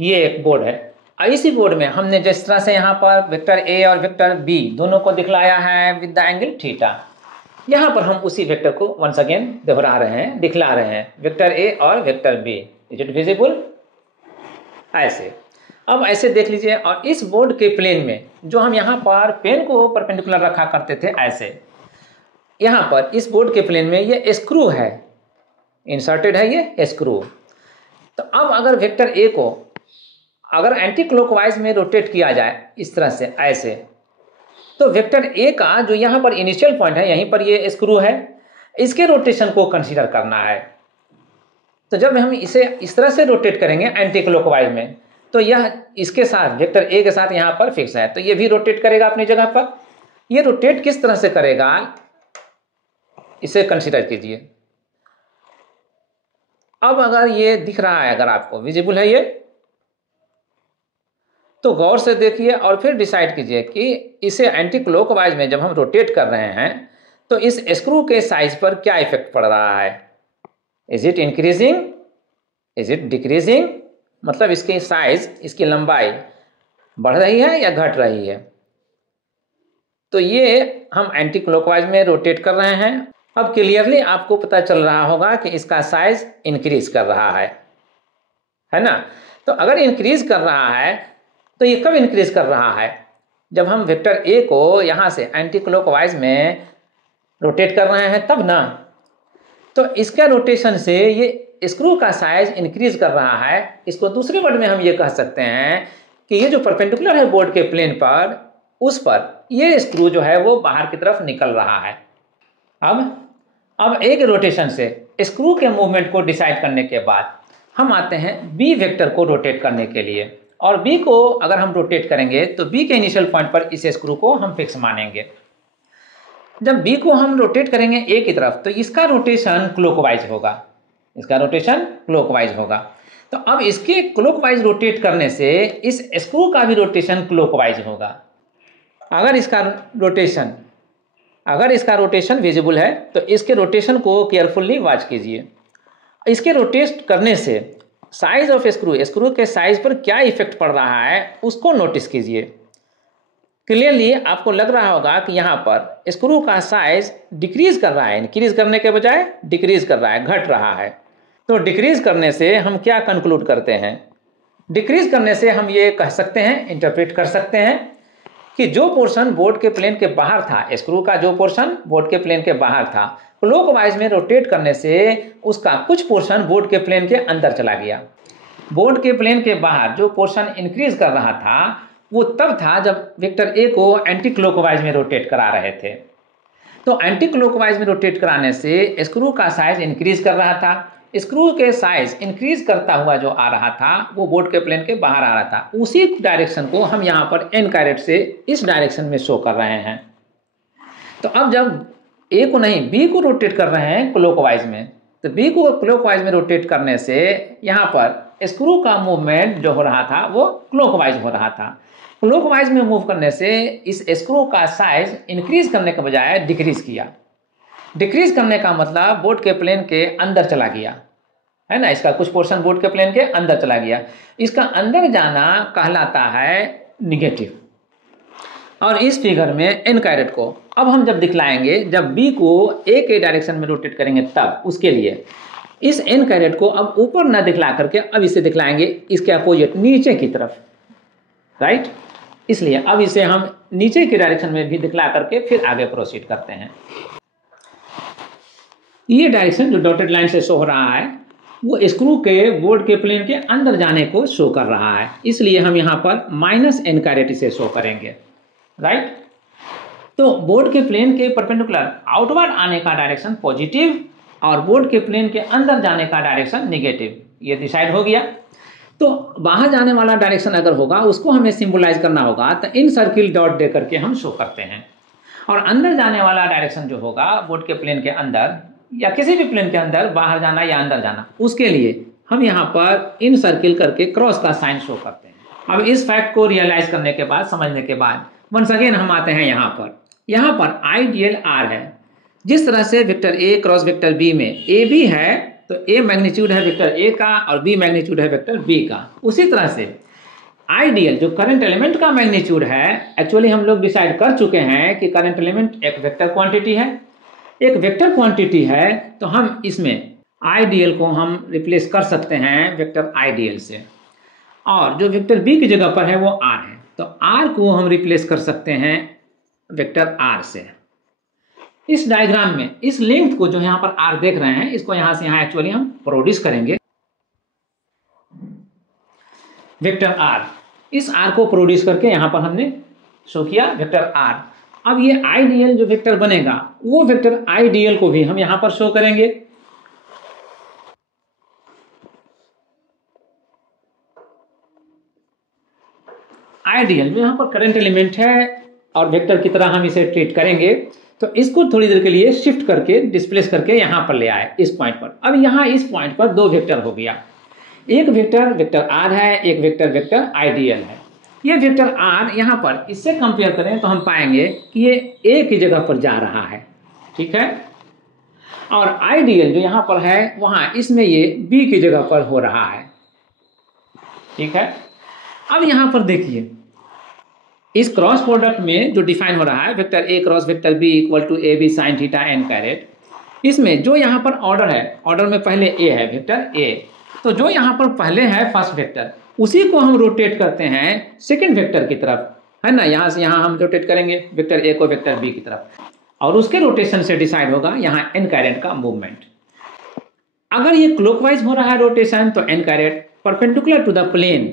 ये एक बोर्ड है, इसी बोर्ड में हमने जिस तरह से यहाँ पर वेक्टर ए और वेक्टर बी दोनों को दिखलाया है विद द एंगल थीटा, यहाँ पर हम उसी वेक्टर को वंस अगेन दोहरा रहे हैं, दिखला रहे हैं वेक्टर ए और vector B. Is it visible ऐसे। अब ऐसे देख लीजिए और इस बोर्ड के प्लेन में जो हम यहाँ पर पेन को परपेंडिकुलर रखा करते थे ऐसे, यहाँ पर इस बोर्ड के प्लेन में ये स्क्रू है, इंसर्टेड है ये स्क्रू। तो अब अगर वेक्टर ए को अगर एंटी क्लॉकवाइज में रोटेट किया जाए इस तरह से ऐसे, तो वेक्टर ए का जो यहाँ पर इनिशियल पॉइंट है यहीं पर ये स्क्रू है, इसके रोटेशन को कंसीडर करना है। तो जब हम इसे इस तरह से रोटेट करेंगे एंटी क्लॉकवाइज में तो यह इसके साथ वेक्टर ए के साथ यहाँ पर फिक्स है, तो ये भी रोटेट करेगा अपनी जगह पर। ये रोटेट किस तरह से करेगा इसे कंसीडर कीजिए। अब अगर ये दिख रहा है, अगर आपको विजिबल है ये, तो गौर से देखिए और फिर डिसाइड कीजिए कि इसे एंटी क्लॉकवाइज में जब हम रोटेट कर रहे हैं तो इस स्क्रू के साइज पर क्या इफेक्ट पड़ रहा है। Is it increasing, is it decreasing, मतलब इसकी साइज, इसकी लंबाई बढ़ रही है या घट रही है। तो ये हम एंटी क्लॉकवाइज में रोटेट कर रहे हैं। अब क्लियरली आपको पता चल रहा होगा कि इसका साइज इंक्रीज कर रहा है ना। तो अगर इंक्रीज कर रहा है तो ये कब इंक्रीज कर रहा है, जब हम वेक्टर ए को यहाँ से एंटी क्लॉकवाइज में रोटेट कर रहे हैं तब ना। तो इसके रोटेशन से ये स्क्रू का साइज इंक्रीज कर रहा है। इसको दूसरे वर्ड में हम ये कह सकते हैं कि ये जो परपेंडिकुलर है बोर्ड के प्लेन पर, उस पर ये स्क्रू जो है वो बाहर की तरफ निकल रहा है। अब एक रोटेशन से स्क्रू के मूवमेंट को डिसाइड करने के बाद हम आते हैं बी वेक्टर को रोटेट करने के लिए। और बी को अगर हम रोटेट करेंगे तो बी के इनिशियल पॉइंट पर इस स्क्रू को हम फिक्स मानेंगे। जब बी को हम रोटेट करेंगे ए की तरफ तो इसका रोटेशन क्लॉकवाइज होगा, इसका रोटेशन क्लॉकवाइज होगा। तो अब इसके क्लॉकवाइज रोटेट करने से इस स्क्रू का भी रोटेशन क्लॉकवाइज होगा। अगर इसका रोटेशन विजिबल है तो इसके रोटेशन को केयरफुली वॉच कीजिए। इसके रोटेट करने से साइज ऑफ स्क्रू के साइज पर क्या इफेक्ट पड़ रहा है उसको नोटिस कीजिए। क्लियरली आपको लग रहा होगा कि यहाँ पर स्क्रू का साइज डिक्रीज कर रहा है, इंक्रीज करने के बजाय डिक्रीज कर रहा है, घट रहा है। तो डिक्रीज करने से हम क्या कंक्लूड करते हैं, डिक्रीज करने से हम ये कह सकते हैं, इंटरप्रेट कर सकते हैं कि जो पोर्शन बोर्ड के प्लेन के बाहर था, स्क्रू का जो पोर्शन बोर्ड के प्लेन के बाहर था, क्लॉकवाइज में रोटेट करने से उसका कुछ पोर्शन बोर्ड के प्लेन के अंदर चला गया। बोर्ड के प्लेन के बाहर जो पोर्शन इंक्रीज कर रहा था वो तब था जब वेक्टर ए को एंटी क्लॉकवाइज में रोटेट करा रहे थे। तो एंटी क्लॉकवाइज में रोटेट कराने से स्क्रू का साइज इंक्रीज कर रहा था। स्क्रू के साइज इंक्रीज करता हुआ जो आ रहा था वो बोर्ड के प्लेन के बाहर आ रहा था। उसी डायरेक्शन को हम यहाँ पर एन कैरेट से इस डायरेक्शन में शो कर रहे हैं। तो अब जब ए को नहीं बी को रोटेट कर रहे हैं क्लॉकवाइज में, तो बी को क्लॉकवाइज में रोटेट करने से यहाँ पर स्क्रू का मूवमेंट जो हो रहा था वो क्लॉकवाइज हो रहा था। क्लॉकवाइज में मूव करने से इस स्क्रू का साइज इंक्रीज करने के बजाय डिक्रीज किया। डिक्रीज करने का मतलब बोर्ड के प्लेन के अंदर चला गया, है ना। इसका कुछ पोर्शन बोर्ड के प्लेन के अंदर चला गया। इसका अंदर जाना कहलाता है निगेटिव। और इस फिगर में एन कैरेट को अब हम जब दिखलाएंगे, जब बी को ए के डायरेक्शन में रोटेट करेंगे तब उसके लिए इस एन कैरेट को अब ऊपर ना दिखला करके अब इसे दिखलाएंगे इसके अपोजिट नीचे की तरफ, राइट। इसलिए अब इसे हम नीचे के डायरेक्शन में भी दिखला करके फिर आगे प्रोसीड करते हैं। ये डायरेक्शन जो डॉटेड लाइन से शो हो रहा है वो स्क्रू के बोर्ड के प्लेन के अंदर जाने को शो कर रहा है। इसलिए हम यहाँ पर माइनस एन कैरेट से शो करेंगे, राइट। तो बोर्ड के प्लेन के परपेंडिकुलर आउटवर्ड आने का डायरेक्शन पॉजिटिव और बोर्ड के प्लेन के अंदर जाने का डायरेक्शन नेगेटिव, ये डिसाइड हो गया। तो बाहर जाने वाला डायरेक्शन अगर होगा उसको हमें सिंबलाइज करना होगा, तो इन सर्किल डॉट दे करके हम शो करते हैं। और अंदर जाने वाला डायरेक्शन जो होगा बोर्ड के प्लेन के अंदर या किसी भी प्लेन के अंदर, बाहर जाना या अंदर जाना, उसके लिए हम यहाँ पर इन सर्किल करके क्रॉस का साइन शो करते हैं। अब इस फैक्ट को रियलाइज करने के बाद, समझने के बाद वंस अगेन हम आते हैं यहाँ पर आइडियल आर है। जिस तरह से vector A cross vector B में ए भी है तो ए मैग्नीट्यूड है वेक्टर ए का और बी मैग्नीट्यूड है वेक्टर बी का, उसी तरह से आइडियल जो करंट एलिमेंट का मैग्नीट्यूड है, एक्चुअली हम लोग डिसाइड कर चुके हैं कि करंट एलिमेंट एक वेक्टर क्वांटिटी है, एक वेक्टर क्वांटिटी है। तो हम इसमें आइडियल को हम रिप्लेस कर सकते हैं वेक्टर आइडियल से, और जो वेक्टर बी की जगह पर है वो आर है, तो आर को हम रिप्लेस कर सकते हैं वेक्टर आर से। इस डायग्राम में इस लेंथ को जो यहाँ पर आर देख रहे हैं, इसको यहाँ से यहाँ एक्चुअली हम प्रोड्यूस करेंगे वेक्टर आर। इस आर को प्रोड्यूस करके यहाँ पर हमने शो किया वेक्टर आर। अब ये आइडियल जो वेक्टर बनेगा वो वेक्टर आइडियल को भी हम यहाँ पर शो करेंगे। आइडियल में यहाँ पर करंट एलिमेंट है और वेक्टर की तरह हम इसे ट्रीट करेंगे। तो इसको थोड़ी देर के लिए शिफ्ट करके डिस्प्लेस करके यहाँ पर ले आए इस पॉइंट पर। अब यहाँ इस पॉइंट पर दो वेक्टर हो गया, एक वेक्टर वेक्टर आर है, एक वेक्टर वेक्टर आइडियल है। ये वेक्टर आर यहाँ पर इससे कंपेयर करें तो हम पाएंगे कि ये ए की जगह पर जा रहा है, ठीक है। और आइडियल जो यहाँ पर है वहाँ इसमें ये बी की जगह पर हो रहा है। ठीक है, अब यहाँ पर देखिए इस क्रॉस प्रोडक्ट में जो डिफाइन हो रहा है vector A cross vector B equal to A B sine theta N caret, इसमें जो यहाँ पर ऑर्डर है, ऑर्डर में पहले ए है वेक्टर ए, तो जो यहाँ पर पहले है फर्स्ट वेक्टर उसी को हम रोटेट करते हैं सेकंड वेक्टर की तरफ, है ना। यहाँ से यहाँ हम रोटेट करेंगे वेक्टर ए को वेक्टर बी की तरफ, और उसके रोटेशन से डिसाइड होगा यहाँ एन कैरेट का मूवमेंट। अगर ये क्लॉकवाइज हो रहा है रोटेशन तो N caret perpendicular to the plane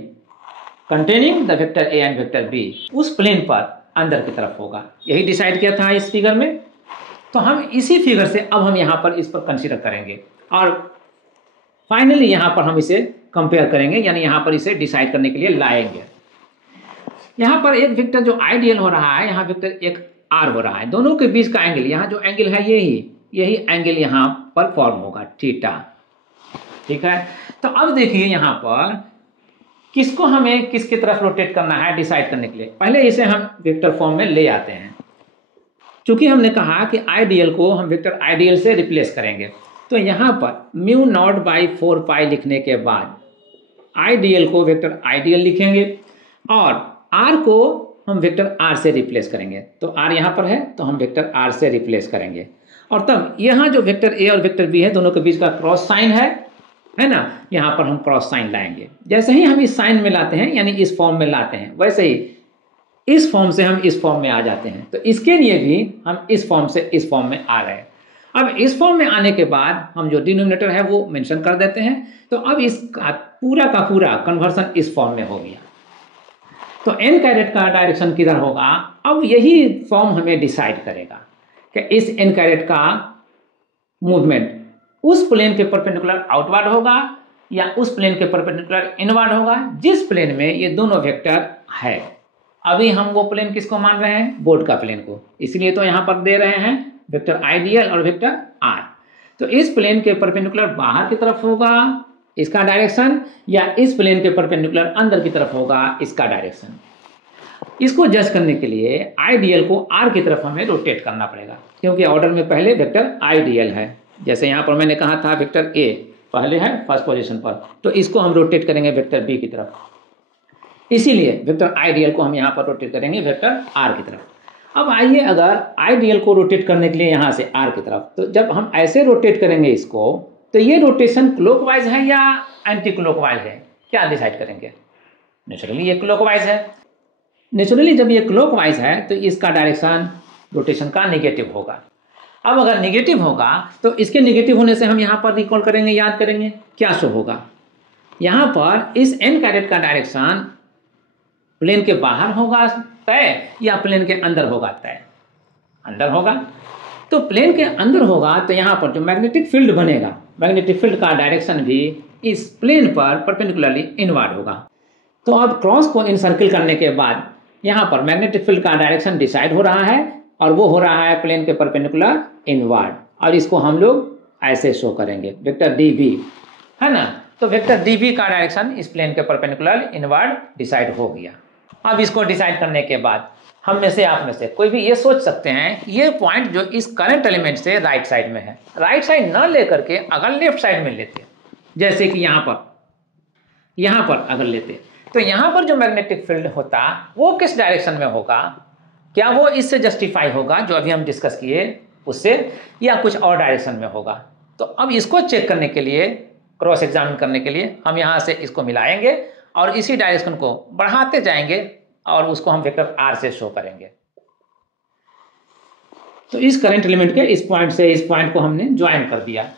containing the vector A and vector B, उस प्लेन पर अंदर की तरफ होगा। यही डिसाइड किया था इस फिगर में। तो हम इसी फिगर से अब हम यहाँ पर इस पर कंसीडर करेंगे और फाइनली यहाँ पर हम इसे कंपेयर करेंगे, यानी यहाँ पर इसे डिसाइड करने के लिए लाएंगे। यहाँ पर एक वेक्टर जो आइडियल हो रहा है, यहाँ वेक्टर एक आर हो रहा है, दोनों के बीच का एंगल, यहाँ जो एंगल है यही एंगल यहाँ पर फॉर्म होगा थीटा। ठीक है, तो अब देखिए यहाँ पर किसको हमें किसकी तरफ रोटेट करना है डिसाइड करने के लिए पहले इसे हम वेक्टर फॉर्म में ले आते हैं। चूंकि हमने कहा कि आइडियल को हम वेक्टर आइडियल से रिप्लेस करेंगे, तो यहाँ पर म्यू नॉट बाई 4 पाई लिखने के बाद आइडियल को वेक्टर आइडियल लिखेंगे और आर को हम वेक्टर आर से रिप्लेस करेंगे। तो आर यहाँ पर है तो हम वेक्टर आर से रिप्लेस करेंगे, और तब यहाँ जो वेक्टर ए और वेक्टर बी है दोनों के बीच का क्रॉस साइन है ना, यहाँ पर हम क्रॉस साइन लाएंगे। जैसे ही हम इस साइन में लाते हैं यानी इस फॉर्म में लाते हैं, वैसे ही इस फॉर्म से हम इस फॉर्म में आ जाते हैं। तो इसके लिए भी हम इस फॉर्म से इस फॉर्म में आ गए। अब इस फॉर्म में आने के बाद हम जो डिनोमिनेटर है वो मेंशन कर देते हैं। तो अब इसका पूरा का पूरा कन्वर्सन इस फॉर्म में हो गया। तो एन कैरेट का डायरेक्शन किधर होगा, अब यही फॉर्म हमें डिसाइड करेगा कि इस एन कैरेट का मूवमेंट उस प्लेन के परपेंडिकुलर आउटवर्ड होगा या उस प्लेन के परपेंडिकुलर इनवर्ड होगा जिस प्लेन में ये दोनों वेक्टर है। अभी हम वो प्लेन किसको मान रहे हैं, बोर्ड का प्लेन को, इसलिए तो यहाँ पर दे रहे हैं वेक्टर आइडियल और वेक्टर आर। तो इस प्लेन के परपेंडिकुलर बाहर की तरफ होगा इसका डायरेक्शन, या इस प्लेन के परपेंडिकुलर अंदर की तरफ होगा इसका डायरेक्शन। इसको जज करने के लिए आइडियल को आर की तरफ हमें रोटेट करना पड़ेगा, क्योंकि ऑर्डर में पहले वेक्टर आइडियल है। जैसे यहाँ पर मैंने कहा था वेक्टर ए पहले है फर्स्ट पोजीशन पर, तो इसको हम रोटेट करेंगे वेक्टर बी की तरफ, इसीलिए वेक्टर आइडियल को हम यहाँ पर रोटेट करेंगे वेक्टर आर की तरफ। अब आइए अगर आइडियल को रोटेट करने के लिए यहाँ से आर की तरफ, तो जब हम ऐसे रोटेट करेंगे इसको, तो ये रोटेशन क्लॉकवाइज है या एंटी क्लॉकवाइज है, क्या डिसाइड करेंगे। नेचुरली ये क्लॉकवाइज है। नेचुरली जब ये क्लॉकवाइज है तो इसका डायरेक्शन रोटेशन का निगेटिव होगा। अब अगर निगेटिव होगा तो इसके निगेटिव होने से हम यहाँ पर रिकॉल करेंगे, याद करेंगे क्या शो होगा। यहाँ पर इस एन कैरेट का डायरेक्शन प्लेन के बाहर होगा तय या प्लेन के अंदर होगा तय, अंदर होगा। तो प्लेन के अंदर होगा तो यहाँ पर जो मैग्नेटिक फील्ड बनेगा, मैग्नेटिक फील्ड का डायरेक्शन भी इस प्लेन पर परपेंडिकुलरली इनवर्ड होगा। तो अब क्रॉस को इनसर्किल करने के बाद यहाँ पर मैग्नेटिक फील्ड का डायरेक्शन डिसाइड हो रहा है, और वो हो रहा है प्लेन के परपेंडिकुलर इनवर्ड, और इसको हम लोग ऐसे शो करेंगे वेक्टर डी बी, है ना। तो वेक्टर डी बी का डायरेक्शन इस प्लेन के परपेंडिकुलर इनवर्ड डिसाइड हो गया। अब इसको डिसाइड करने के बाद हम में से आप में से कोई भी ये सोच सकते हैं ये पॉइंट जो इस करंट एलिमेंट से राइट साइड में है, राइट साइड न लेकर के अगर लेफ्ट साइड में लेते, जैसे कि यहाँ पर अगर लेते, तो यहाँ पर जो मैग्नेटिक फील्ड होता वो किस डायरेक्शन में होगा, क्या वो इससे जस्टिफाई होगा जो अभी हम डिस्कस किए उससे, या कुछ और डायरेक्शन में होगा। तो अब इसको चेक करने के लिए, क्रॉस एग्जामिन करने के लिए हम यहाँ से इसको मिलाएंगे और इसी डायरेक्शन को बढ़ाते जाएंगे और उसको हम वेक्टर आर से शो करेंगे। तो इस करंट एलिमेंट के इस पॉइंट से इस पॉइंट को हमने ज्वाइन कर दिया,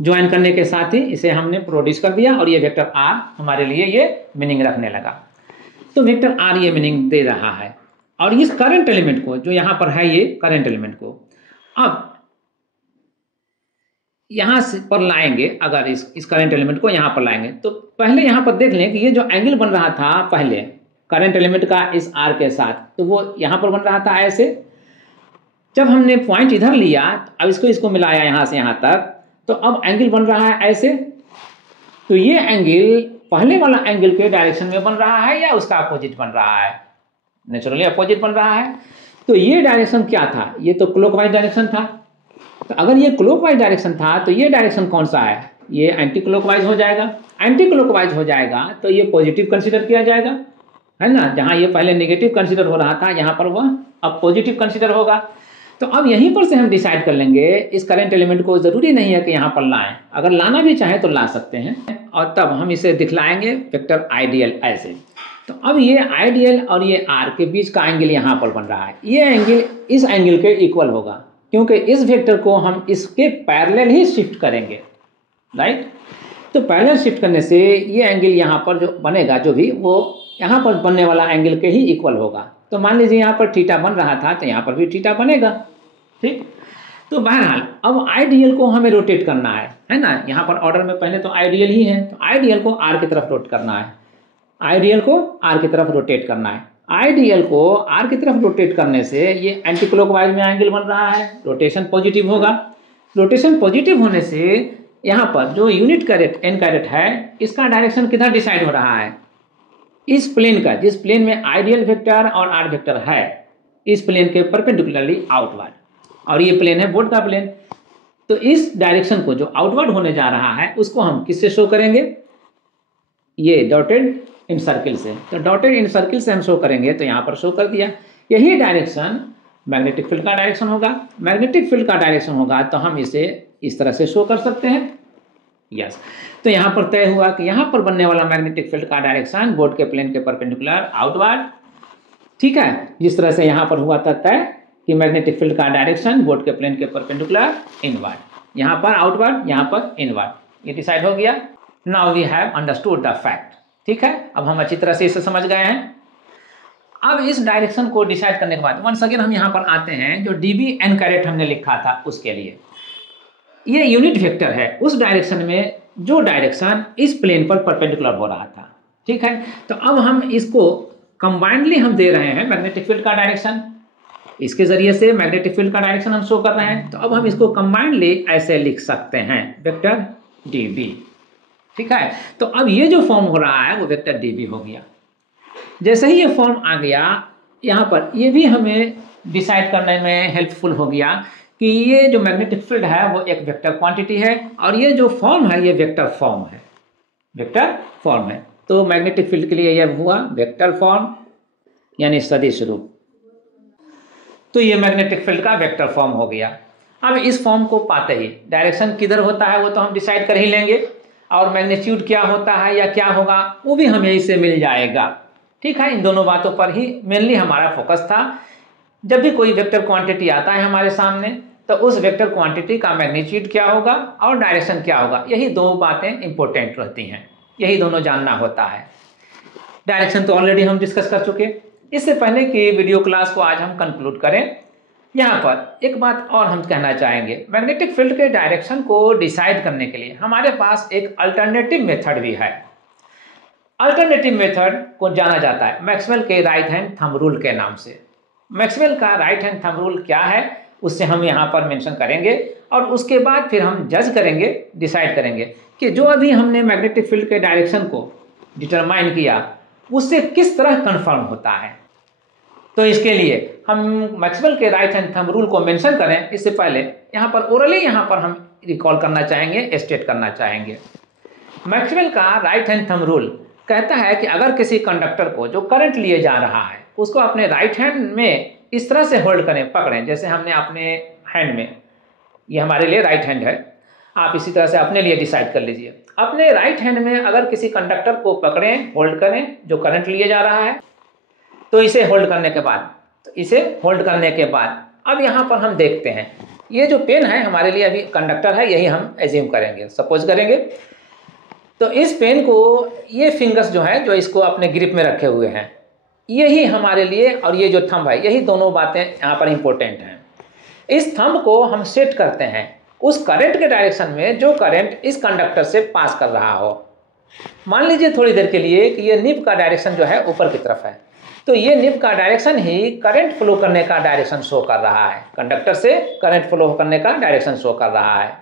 ज्वाइन करने के साथ ही इसे हमने प्रोड्यूस कर दिया और ये वेक्टर आर हमारे लिए ये मीनिंग रखने लगा। तो वेक्टर आर ये मीनिंग दे रहा है, और इस करंट एलिमेंट को जो यहाँ पर है ये करंट एलिमेंट को अब यहाँ से पर लाएंगे। अगर इस करंट एलिमेंट को यहाँ पर लाएंगे तो पहले यहाँ पर देख लें कि ये जो एंगल बन रहा था पहले करंट एलिमेंट का इस आर के साथ, तो वो यहाँ पर बन रहा था ऐसे। जब हमने पॉइंट इधर लिया, अब इसको मिलाया यहाँ से यहाँ तक, तो अब एंगल बन रहा है ऐसे। तो ये एंगल पहले वाला एंगल के डायरेक्शन में बन रहा है या उसका अपोजिट बन रहा है, नेचुरली अपोजिट बन रहा है। तो ये डायरेक्शन क्या था, ये तो क्लॉकवाइज डायरेक्शन था, तो अगर ये क्लॉकवाइज डायरेक्शन था तो ये डायरेक्शन कौन सा है, ये एंटी क्लॉकवाइज हो जाएगा। एंटी क्लॉकवाइज हो जाएगा तो ये पॉजिटिव कंसीडर किया जाएगा, है ना। जहाँ ये पहले नेगेटिव कंसीडर हो रहा था यहाँ पर वह अब पॉजिटिव कंसीडर होगा। तो अब यहीं पर से हम डिसाइड कर लेंगे इस करंट एलिमेंट को, ज़रूरी नहीं है कि यहाँ पर लाएं, अगर लाना भी चाहे तो ला सकते हैं, और तब हम इसे दिखलाएंगे वेक्टर आइडियल ऐसे। तो अब ये आइडियल और ये आर के बीच का एंगल यहाँ पर बन रहा है, ये एंगल इस एंगल के इक्वल होगा, क्योंकि इस वेक्टर को हम इसके पैरेलल ही शिफ्ट करेंगे, राइट। तो पैरेलल शिफ्ट करने से ये एंगल यहाँ पर जो बनेगा, जो भी वो यहाँ पर बनने वाला एंगल के ही इक्वल होगा। तो मान लीजिए यहाँ पर थीटा बन रहा था तो यहाँ पर भी थीटा बनेगा, ठीक। तो बहरहाल अब आइडियल को हमें रोटेट करना है ना। यहाँ पर ऑर्डर में पहले तो आइडियल ही है, तो आइडियल को आर की तरफ रोटेट करना है, आइडियल को आर की तरफ रोटेट करना है। आइडियल को आर की तरफ रोटेट करने से ये एंटी क्लॉकवाइज में एंगल बन रहा है, रोटेशन पॉजिटिव होगा। रोटेशन पॉजिटिव होने से यहाँ पर जो यूनिट कैरेट एन कैरेट है, इसका डायरेक्शन किधर डिसाइड हो रहा है, इस प्लेन का, जिस प्लेन में आइडियल वेक्टर और आर वेक्टर है, इस प्लेन के परपेंडिकुलरली आउटवर्ड, और ये प्लेन है बोर्ड का प्लेन। तो इस डायरेक्शन को जो आउटवर्ड होने जा रहा है उसको हम किससे शो करेंगे, ये डॉटेड इन सर्किल से। तो डॉटेड इन सर्किल से हम शो करेंगे, तो यहाँ पर शो कर दिया। यही डायरेक्शन मैग्नेटिक फील्ड का डायरेक्शन होगा। मैग्नेटिक फील्ड का डायरेक्शन होगा तो हम इसे इस तरह से शो कर सकते हैं, यस। तो यहाँ पर तय हुआ कि यहाँ पर बनने वाला मैग्नेटिक फील्ड का डायरेक्शन बोर्ड के प्लेन के परपेंडिकुलर आउटवर्ड, ठीक है। जिस तरह से यहाँ पर हुआ था तय कि मैग्नेटिक फील्ड का डायरेक्शन बोर्ड के प्लेन के परपेंडिकुलर इनवर्ड, यहाँ पर आउटवर्ड, यहाँ पर इनवर्ड, ये डिसाइड हो गया। Now we have understood the fact, ठीक है। अब हम अच्छी तरह से इसे समझ गए हैं। अब इस डायरेक्शन को डिसाइड करने के बाद वंस अगेन हम यहाँ पर आते हैं, जो dB n कैरेट हमने लिखा था उसके लिए, ये यूनिट वेक्टर है उस डायरेक्शन में जो डायरेक्शन इस प्लेन पर परपेंडिकुलर हो रहा था, ठीक है। तो अब हम इसको कंबाइंडली हम दे रहे हैं मैग्नेटिक फील्ड का डायरेक्शन, इसके जरिए से मैग्नेटिक फील्ड का डायरेक्शन हम शो कर रहे हैं। तो अब हम इसको कंबाइंडली ऐसे लिख सकते हैं, वेक्टर dB, ठीक है। तो अब ये जो फॉर्म हो रहा है वो वेक्टर dB हो गया। जैसे ही ये फॉर्म आ गया, यहाँ पर ये भी हमें डिसाइड करने में हेल्पफुल हो गया कि ये जो मैग्नेटिक फील्ड है वो एक वेक्टर क्वांटिटी है, और ये जो फॉर्म है ये वेक्टर फॉर्म है, वेक्टर फॉर्म है। तो मैग्नेटिक फील्ड के लिए यह हुआ वेक्टर फॉर्म, यानी सदिश रूप। तो ये मैग्नेटिक फील्ड का वेक्टर फॉर्म हो गया। अब इस फॉर्म को पाते ही डायरेक्शन किधर होता है वो तो हम डिसाइड कर ही लेंगे, और मैग्नीट्यूड क्या होता है या क्या होगा वो भी हमें इससे मिल जाएगा, ठीक है। इन दोनों बातों पर ही मेनली हमारा फोकस था। जब भी कोई वेक्टर क्वांटिटी आता है हमारे सामने, तो उस वेक्टर क्वांटिटी का मैग्नीट्यूड क्या होगा और डायरेक्शन क्या होगा, यही दो बातें इंपॉर्टेंट रहती हैं, यही दोनों जानना होता है। डायरेक्शन तो ऑलरेडी हम डिस्कस कर चुके। इससे पहले कि वीडियो क्लास को आज हम कंक्लूड करें, यहाँ पर एक बात और हम कहना चाहेंगे। मैग्नेटिक फील्ड के डायरेक्शन को डिसाइड करने के लिए हमारे पास एक अल्टरनेटिव मेथड भी है। अल्टरनेटिव मेथड को जाना जाता है मैक्सवेल के राइट हैंड थंब रूल के नाम से। मैक्सवेल का राइट हैंड थंब रूल क्या है उससे हम यहाँ पर मेंशन करेंगे, और उसके बाद फिर हम जज करेंगे, डिसाइड करेंगे कि जो अभी हमने मैग्नेटिक फील्ड के डायरेक्शन को डिटरमाइन किया उससे किस तरह कन्फर्म होता है। तो इसके लिए हम मैक्सवेल के राइट हैंड थंब रूल को मेंशन करें, इससे पहले यहाँ पर ओरली यहाँ पर हम रिकॉल करना चाहेंगे, स्टेट करना चाहेंगे। मैक्सवेल का राइट हैंड थंब रूल कहता है कि अगर किसी कंडक्टर को जो करंट लिए जा रहा है उसको अपने राइट हैंड में इस तरह से होल्ड करें, पकड़ें, जैसे हमने अपने हैंड में, ये हमारे लिए राइट हैंड है, आप इसी तरह से अपने लिए डिसाइड कर लीजिए। अपने राइट हैंड में अगर किसी कंडक्टर को पकड़ें, होल्ड करें जो करंट लिए जा रहा है, तो इसे होल्ड करने के बाद, अब यहाँ पर हम देखते हैं ये जो पेन है हमारे लिए अभी कंडक्टर है, यही हम एज्यूम करेंगे, सपोज करेंगे। तो इस पेन को, ये फिंगर्स जो है जो इसको अपने ग्रिप में रखे हुए हैं, यही हमारे लिए, और ये जो थंब है, यही दोनों बातें यहाँ पर इंपॉर्टेंट हैं। इस थंब को हम सेट करते हैं उस करंट के डायरेक्शन में जो करंट इस कंडक्टर से पास कर रहा हो। मान लीजिए थोड़ी देर के लिए कि ये निब का डायरेक्शन जो है ऊपर की तरफ है, तो ये निब का डायरेक्शन ही करंट फ्लो करने का डायरेक्शन शो कर रहा है, कंडक्टर से करंट फ्लो करने का डायरेक्शन शो कर रहा है।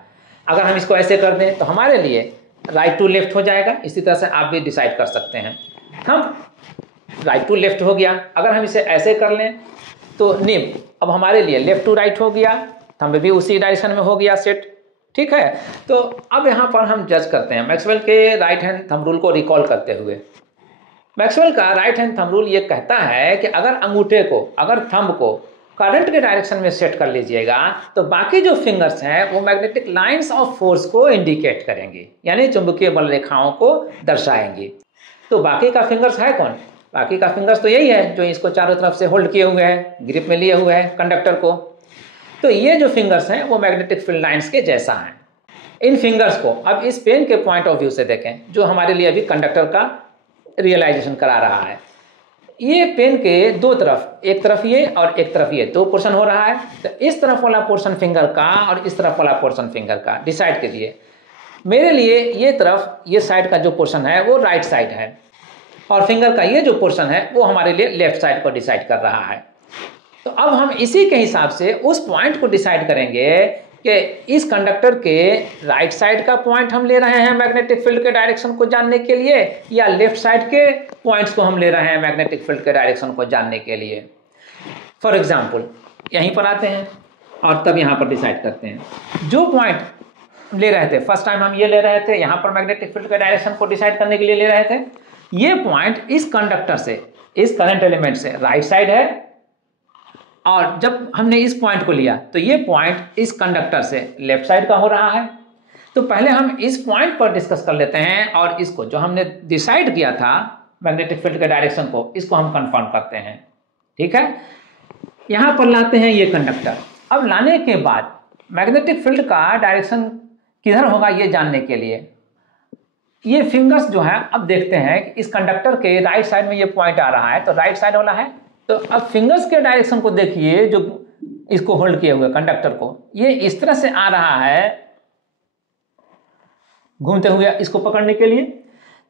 अगर हम इसको ऐसे कर दें तो हमारे लिए राइट टू लेफ्ट हो जाएगा। इसी तरह से आप भी डिसाइड कर सकते हैं। हम राइट टू लेफ्ट हो गया। अगर हम इसे ऐसे कर लें तो निब अब हमारे लिए लेफ्ट टू राइट हो गया, थंब भी उसी डायरेक्शन में हो गया सेट। ठीक है, तो अब यहाँ पर हम जज करते हैं मैक्सवेल के राइट हैंड थंब रूल को रिकॉल करते हुए। मैक्सवेल का राइट हैंड थंब रूल ये कहता है कि अगर अंगूठे को, अगर थंब को करंट के डायरेक्शन में सेट कर लीजिएगा तो बाकी जो फिंगर्स हैं वो मैग्नेटिक लाइंस ऑफ फोर्स को इंडिकेट करेंगे, यानी चुंबकीय बल रेखाओं को दर्शाएंगे। तो बाकी का फिंगर्स है कौन? बाकी का फिंगर्स तो यही है जो इसको चारों तरफ से होल्ड किए हुए हैं, ग्रिप में लिए हुए हैं कंडक्टर को। तो ये जो फिंगर्स हैं वो मैग्नेटिक फील्ड लाइंस के जैसा हैं। इन फिंगर्स को अब इस पेन के पॉइंट ऑफ व्यू से देखें, जो हमारे लिए अभी कंडक्टर का रियलाइजेशन करा रहा है। ये पेन के दो तरफ, एक तरफ ये और एक तरफ ये, दो पोर्शन हो रहा है। तो इस तरफ वाला पोर्शन फिंगर का और इस तरफ वाला पोर्शन फिंगर का डिसाइड कीजिए। मेरे लिए ये तरफ, ये साइड का जो पोर्शन है वो राइट साइड है, और फिंगर का ये जो पोर्शन है वो हमारे लिए लेफ्ट साइड को डिसाइड कर रहा है। तो अब हम इसी के हिसाब से उस पॉइंट को डिसाइड करेंगे कि इस कंडक्टर के राइट साइड का पॉइंट हम ले रहे हैं मैग्नेटिक फील्ड के डायरेक्शन को जानने के लिए, या लेफ्ट साइड के पॉइंट्स को हम ले रहे हैं मैग्नेटिक फील्ड के डायरेक्शन को जानने के लिए। फॉर एग्जाम्पल यहीं पर आते हैं और तब यहाँ पर डिसाइड करते हैं। जो पॉइंट ले रहे थे फर्स्ट टाइम हम ये ले रहे थे, यहाँ पर मैग्नेटिक फील्ड के डायरेक्शन को डिसाइड करने के लिए ले रहे थे। ये पॉइंट इस कंडक्टर से, इस करंट एलिमेंट से राइट साइड है, और जब हमने इस पॉइंट को लिया तो ये पॉइंट इस कंडक्टर से लेफ्ट साइड का हो रहा है। तो पहले हम इस पॉइंट पर डिस्कस कर लेते हैं और इसको जो हमने डिसाइड किया था मैग्नेटिक फील्ड के डायरेक्शन को, इसको हम कंफर्म करते हैं। ठीक है, यहाँ पर लाते हैं ये कंडक्टर। अब लाने के बाद मैग्नेटिक फील्ड का डायरेक्शन किधर होगा ये जानने के लिए ये फिंगर्स जो है, अब देखते हैं कि इस कंडक्टर के राइट साइड में ये पॉइंट आ रहा है, तो राइट साइड वाला है। तो अब फिंगर्स के डायरेक्शन को देखिए, जो इसको होल्ड किए हुए कंडक्टर को, ये इस तरह से आ रहा है घूमते हुए इसको पकड़ने के लिए।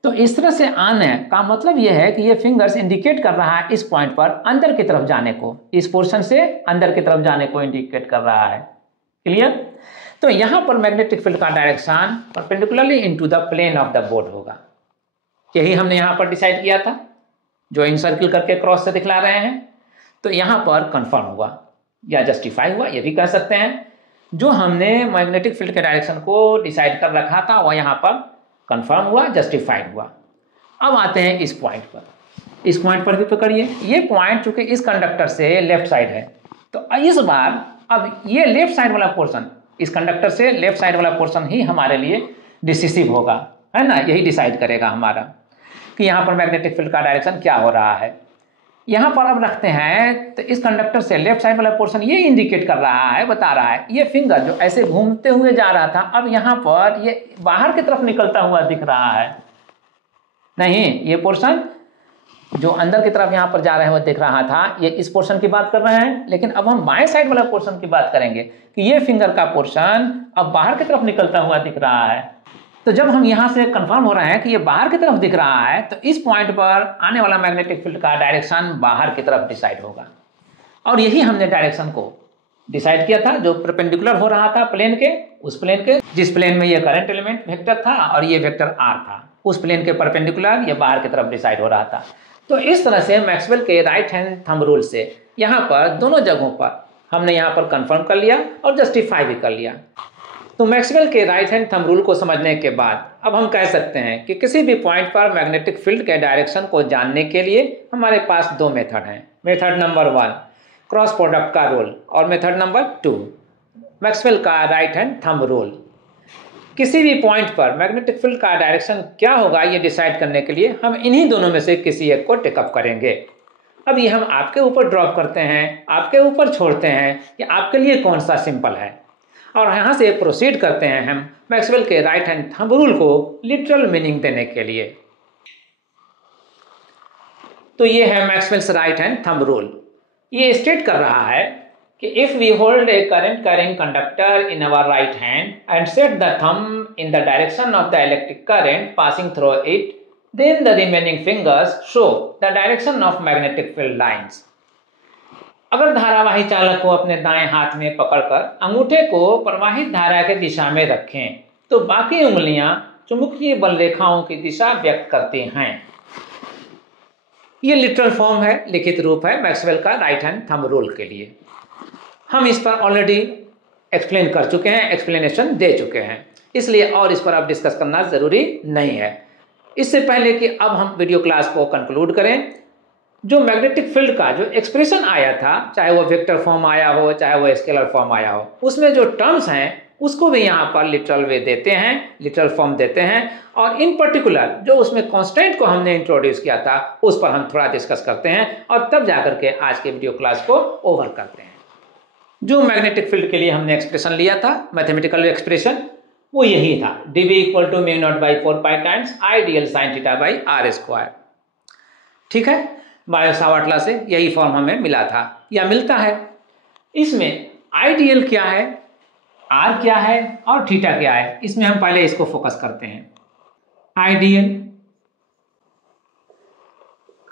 तो इस तरह से आने का मतलब ये है कि ये फिंगर्स इंडिकेट कर रहा है इस पॉइंट पर अंदर की तरफ जाने को, इस पोर्शन से अंदर की तरफ जाने को इंडिकेट कर रहा है। क्लियर? तो यहां पर मैग्नेटिक फील्ड का direction perpendicularly into the plane of the board होगा। यही हमने यहां पर डिसाइड किया था, जो इन सर्किल करके क्रॉस से दिखला रहे हैं। तो यहां पर कंफर्म हुआ या जस्टिफाई हुआ, ये भी कह सकते हैं। जो हमने मैग्नेटिक फील्ड के डायरेक्शन को डिसाइड कर रखा था वह यहां पर कंफर्म हुआ, जस्टिफाइड हुआ। अब आते हैं इस पॉइंट पर। इस पॉइंट पर भी पकड़िए, ये पॉइंट चूंकि इस कंडक्टर से लेफ्ट साइड है, तो इस बार अब ये लेफ्ट साइड वाला पोर्शन, इस कंडक्टर से लेफ्ट साइड वाला पोर्शन ही हमारे लिए डिसिसिव होगा, है ना। यही डिसाइड करेगा हमारा कि यहाँ पर मैग्नेटिक फील्ड का डायरेक्शन क्या हो रहा है। यहाँ पर अब रखते हैं, तो इस कंडक्टर से लेफ्ट साइड वाला पोर्शन ये इंडिकेट कर रहा है, बता रहा है, ये फिंगर जो ऐसे घूमते हुए जा रहा था, अब यहाँ पर ये बाहर की तरफ निकलता हुआ दिख रहा है। नहीं, ये पोर्शन जो अंदर की तरफ यहाँ पर जा रहे हैं वो दिख रहा था, ये इस पोर्शन की बात कर रहे हैं। लेकिन अब हम बाएं साइड वाला पोर्शन की बात करेंगे कि ये फिंगर का पोर्शन अब बाहर की तरफ निकलता हुआ दिख रहा है। तो जब हम यहाँ से कंफर्म हो रहे हैं कि ये बाहर की तरफ दिख रहा है, तो इस पॉइंट पर आने वाला मैग्नेटिक फील्ड का डायरेक्शन बाहर की तरफ डिसाइड होगा। और यही हमने डायरेक्शन को डिसाइड किया था, जो परपेंडिकुलर हो रहा था प्लेन के, उस प्लेन के जिस प्लेन में ये करंट एलिमेंट वेक्टर था और ये वेक्टर आर था, उस प्लेन के परपेंडिकुलर ये बाहर की तरफ डिसाइड हो रहा था। तो इस तरह से मैक्सवेल के राइट हैंड थंब रूल से यहाँ पर दोनों जगहों पर हमने यहाँ पर कंफर्म कर लिया और जस्टिफाई भी कर लिया। तो मैक्सवेल के राइट हैंड थंब रूल को समझने के बाद अब हम कह सकते हैं कि किसी भी पॉइंट पर मैग्नेटिक फील्ड के डायरेक्शन को जानने के लिए हमारे पास दो मेथड हैं। मेथड नंबर 1 क्रॉस प्रोडक्ट का रूल, और मेथड नंबर 2 मैक्सवेल का राइट हैंड थंब रूल। किसी भी पॉइंट पर मैग्नेटिक फील्ड का डायरेक्शन क्या होगा ये डिसाइड करने के लिए हम इन्हीं दोनों में से किसी एक को टेकअप करेंगे। अब ये हम आपके ऊपर ड्रॉप करते हैं, आपके ऊपर छोड़ते हैं कि आपके लिए कौन सा सिंपल है, और यहाँ से प्रोसीड करते हैं हम मैक्सवेल के राइट हैंड थंब रूल को लिटरल मीनिंग देने के लिए। तो ये है Maxwell's right hand thumb rule. ये स्टेट कर रहा है कि if we hold a current carrying conductor in our right hand and set the thumb in the direction of the electric current passing through it, then the remaining fingers show the direction of magnetic field lines. अगर धारावाही चालक को अपने दाएं हाथ में पकड़कर अंगूठे को प्रवाहित धारा के दिशा में रखें तो बाकी उंगलियां चुंबकीय बल रेखाओं की दिशा व्यक्त करती हैं। ये लिटरल फॉर्म है, लिखित रूप है मैक्सवेल का राइट हैंड थंब रूल के लिए। हम इस पर ऑलरेडी एक्सप्लेन कर चुके हैं, एक्सप्लेनेशन दे चुके हैं, इसलिए और इस पर अब डिस्कस करना ज़रूरी नहीं है। इससे पहले कि अब हम वीडियो क्लास को कंक्लूड करें, जो मैग्नेटिक फील्ड का जो एक्सप्रेशन आया था, चाहे वो वेक्टर फॉर्म आया हो, चाहे वो स्केलर फॉर्म आया हो, उसमें जो टर्म्स हैं उसको भी यहाँ पर लिटरल वे देते हैं, लिटरल फॉर्म देते हैं। और इन पर्टिकुलर जो उसमें कांस्टेंट को हमने इंट्रोड्यूस किया था उस पर हम थोड़ा डिस्कस करते हैं और तब जाकर के आज के वीडियो क्लास को ओवर करते हैं। जो मैग्नेटिक फील्ड के लिए हमने एक्सप्रेशन लिया था, मैथमेटिकल एक्सप्रेशन, वो यही था, dB = μ0/4π times ideal sine theta by are square. ठीक है, बायो-सावर्ट लॉ से यही फॉर्म हमें मिला था या मिलता है। इसमें आइडियल क्या है, आर क्या है और थीटा क्या है, इसमें हम पहले इसको फोकस करते हैं। आइडियल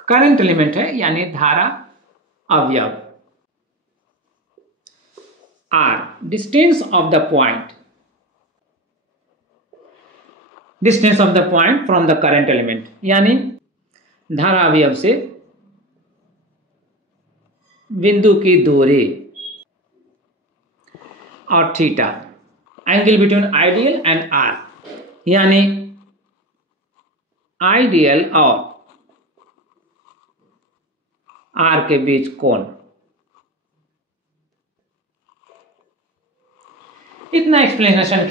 करंट एलिमेंट है यानी धारा अवयव, r distance of the point, distance of the point from the current element यानी धारा अवयव से बिंदु की दूरी, और theta angle between ideal and r यानी आइडियल और आर के बीच कोण। इतने एक्सप्लेनेशन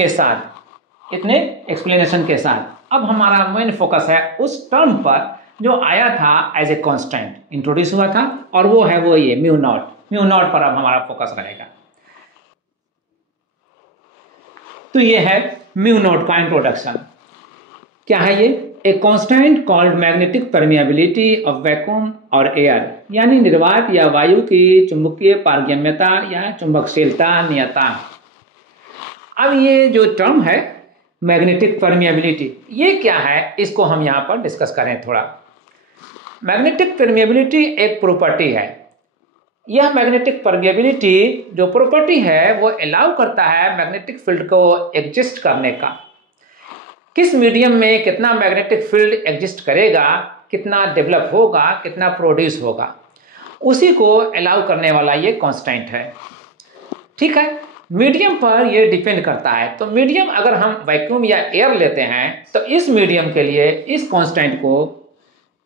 के साथ अब हमारा मेन फोकस है उस टर्म पर जो आया था एज ए कांस्टेंट, इंट्रोड्यूस हुआ था, और वो है वो ये म्यू नॉट पर अब हमारा फोकस रहेगा। तो ये है म्यू नॉट का इंट्रोडक्शन। क्या है ये? A constant called magnetic permeability of vacuum और एयर, यानी निर्वात या वायु की चुंबकीय पारगम्यता या चुंबकशीलता नियतांक। अब ये जो टर्म है मैग्नेटिक परमिएबिलिटी, ये क्या है, इसको हम यहाँ पर डिस्कस करें थोड़ा। मैग्नेटिक परमिएबिलिटी एक प्रॉपर्टी है। यह मैग्नेटिक परमिएबिलिटी जो प्रॉपर्टी है वो अलाउ करता है मैग्नेटिक फील्ड को एग्जिस्ट करने का। किस मीडियम में कितना मैग्नेटिक फील्ड एग्जिस्ट करेगा, कितना डेवलप होगा, कितना प्रोड्यूस होगा, उसी को अलाउ करने वाला ये कांस्टेंट है। ठीक है, मीडियम पर ये डिपेंड करता है। तो मीडियम अगर हम वैक्यूम या एयर लेते हैं तो इस मीडियम के लिए इस कांस्टेंट को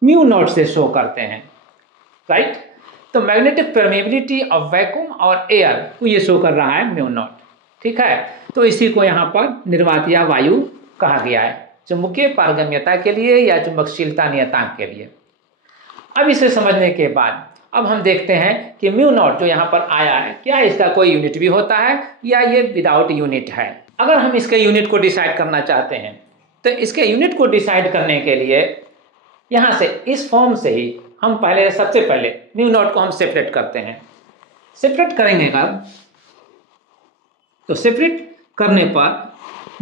म्यू नॉट से शो करते हैं, राइट। तो मैग्नेटिक परमिएबिलिटी ऑफ वैक्यूम और एयर को ये शो कर रहा है म्यू नॉट। ठीक है, तो इसी को यहाँ पर निर्वात या वायु कहा गया है, चुंबकीय पारगम्यता के लिए या चुंबकशीलता नियतांक के लिए। अब इसे समझने के बाद अब हम देखते हैं कि म्यू नॉट जो यहाँ पर आया है, क्या इसका कोई यूनिट भी होता है या ये विदाउट यूनिट है। अगर हम इसके यूनिट को डिसाइड करना चाहते हैं तो इसके यूनिट को डिसाइड करने के लिए यहाँ से इस फॉर्म से ही हम सबसे पहले म्यू नॉट को हम सेपरेट करते हैं। सेपरेट करेंगे कब? तो सेपरेट करने पर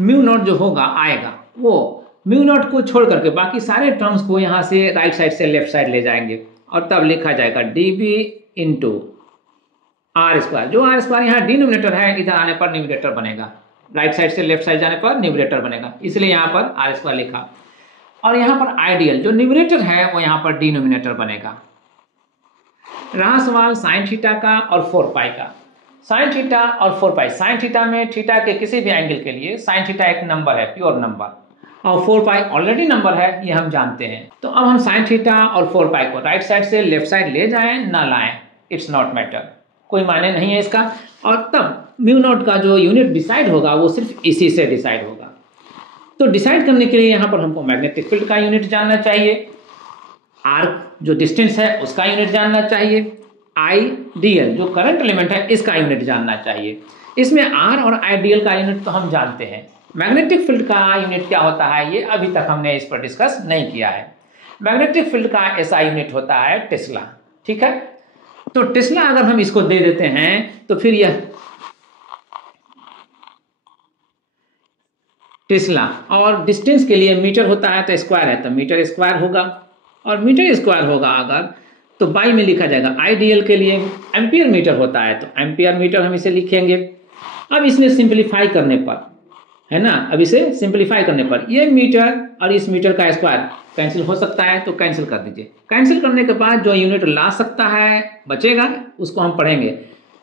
म्यू नॉट जो होगा आएगा, वो म्यू नॉट को छोड़ करके बाकी सारे टर्म्स को यहाँ से राइट साइड से लेफ्ट साइड ले जाएंगे और तब लिखा जाएगा dB इंटू आर स्क्वायर। जो आर स्क्वायर यहाँ डिनोमिनेटर है, इधर आने पर न्यूमरेटर बनेगा, राइट साइड से लेफ्ट साइड जाने पर न्यूमरेटर बनेगा, इसलिए यहाँ पर आर स्क्वायर लिखा। और यहाँ पर आइडियल जो न्यूमरेटर है वो यहाँ पर डिनोमिनेटर बनेगा। रहा सवाल साइन थीटा का और 4π का। साइन थीटा और 4π, साइन थीटा में थीटा के किसी भी एंगल के लिए साइन थीटा एक नंबर है, प्योर नंबर, और 4π ऑलरेडी नंबर है, ये हम जानते हैं। तो अब हम साइन थीटा और 4π को राइट साइड से लेफ्ट साइड ले जाएं ना लाएं, इट्स नॉट मैटर, कोई मायने नहीं है इसका। और तब म्यू नॉट का जो यूनिट डिसाइड होगा वो सिर्फ इसी से डिसाइड होगा। तो डिसाइड करने के लिए यहाँ पर हमको मैग्नेटिक फील्ड का यूनिट जानना चाहिए, आर जो डिस्टेंस है उसका यूनिट जानना चाहिए, आइडियल जो करंट एलिमेंट है इसका यूनिट जानना चाहिए। इसमें आर और आइडियल का यूनिट तो हम जानते हैं, मैग्नेटिक फील्ड का यूनिट क्या होता है ये अभी तक हमने इस पर डिस्कस नहीं किया है। मैग्नेटिक फील्ड का ऐसा यूनिट होता है टेस्ला। ठीक है, तो टेस्ला अगर हम इसको दे देते हैं तो फिर यह टेस्ला, और डिस्टेंस के लिए मीटर होता है तो स्क्वायर है तो मीटर स्क्वायर होगा, और मीटर स्क्वायर होगा अगर तो बाई में लिखा जाएगा। आइडियल के लिए एम्पियर मीटर होता है तो एम्पियर मीटर हम इसे लिखेंगे। अब इसमें सिंप्लीफाई करने पर, है ना, अब इसे सिंप्लीफाई करने पर ये मीटर और इस मीटर का स्क्वायर कैंसिल हो सकता है तो कैंसिल कर दीजिए। कैंसिल करने के बाद जो यूनिट ला सकता है बचेगा उसको हम पढ़ेंगे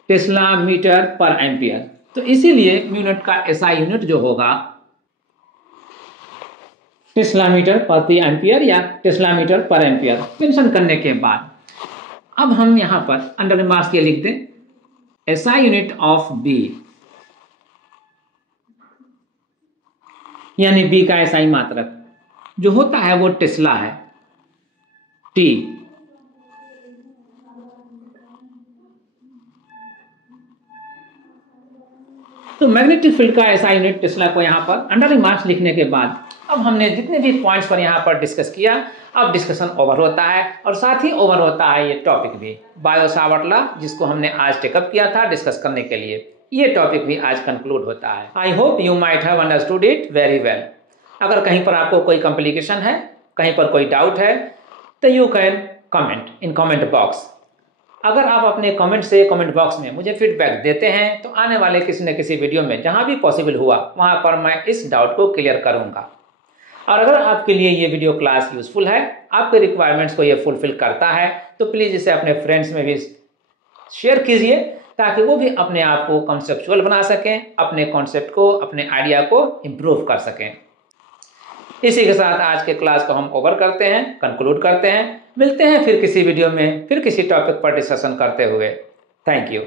टेस्ला मीटर पर एम्पियर। तो इसीलिए म्यूनिट का एसआई यूनिट जो होगा टेस्ला मीटर प्रति एम्पियर या टेस्ला मीटर पर एम्पियर मेंशन करने के बाद अब हम यहां पर अंडर रिमार्क्स के लिख दें एसआई यूनिट ऑफ बी, यानी बी का एसआई मात्रक जो होता है वो टेस्ला है, टी। तो मैग्नेटिक फील्ड का एसआई यूनिट टेस्ला को यहां पर अंडर रिमार्क्स लिखने के बाद अब हमने जितने भी पॉइंट्स पर यहाँ पर डिस्कस किया, अब डिस्कशन ओवर होता है और साथ ही ओवर होता है ये टॉपिक भी, बायो-सावर्ट लॉ जिसको हमने आज टेकअप किया था डिस्कस करने के लिए, ये टॉपिक भी आज कंक्लूड होता है। I hope you might have understood it very well. अगर कहीं पर आपको कोई कॉम्प्लिकेशन है, कहीं पर कोई डाउट है, तो you can comment in comment box. अगर आप अपने कमेंट से कमेंट बॉक्स में मुझे फीडबैक देते हैं तो आने वाले किसी न किसी वीडियो में जहां भी पॉसिबल हुआ वहां पर मैं इस डाउट को क्लियर करूंगा। और अगर आपके लिए ये वीडियो क्लास यूजफुल है, आपके रिक्वायरमेंट्स को ये फुलफिल करता है, तो प्लीज़ इसे अपने फ्रेंड्स में भी शेयर कीजिए ताकि वो भी अपने आप को कॉन्सेप्चुअल बना सकें, अपने कॉन्सेप्ट को, अपने आइडिया को इम्प्रूव कर सकें। इसी के साथ आज के क्लास को हम ओवर करते हैं, कंक्लूड करते हैं। मिलते हैं फिर किसी वीडियो में, फिर किसी टॉपिक पर डिस्कशन करते हुए। Thank you.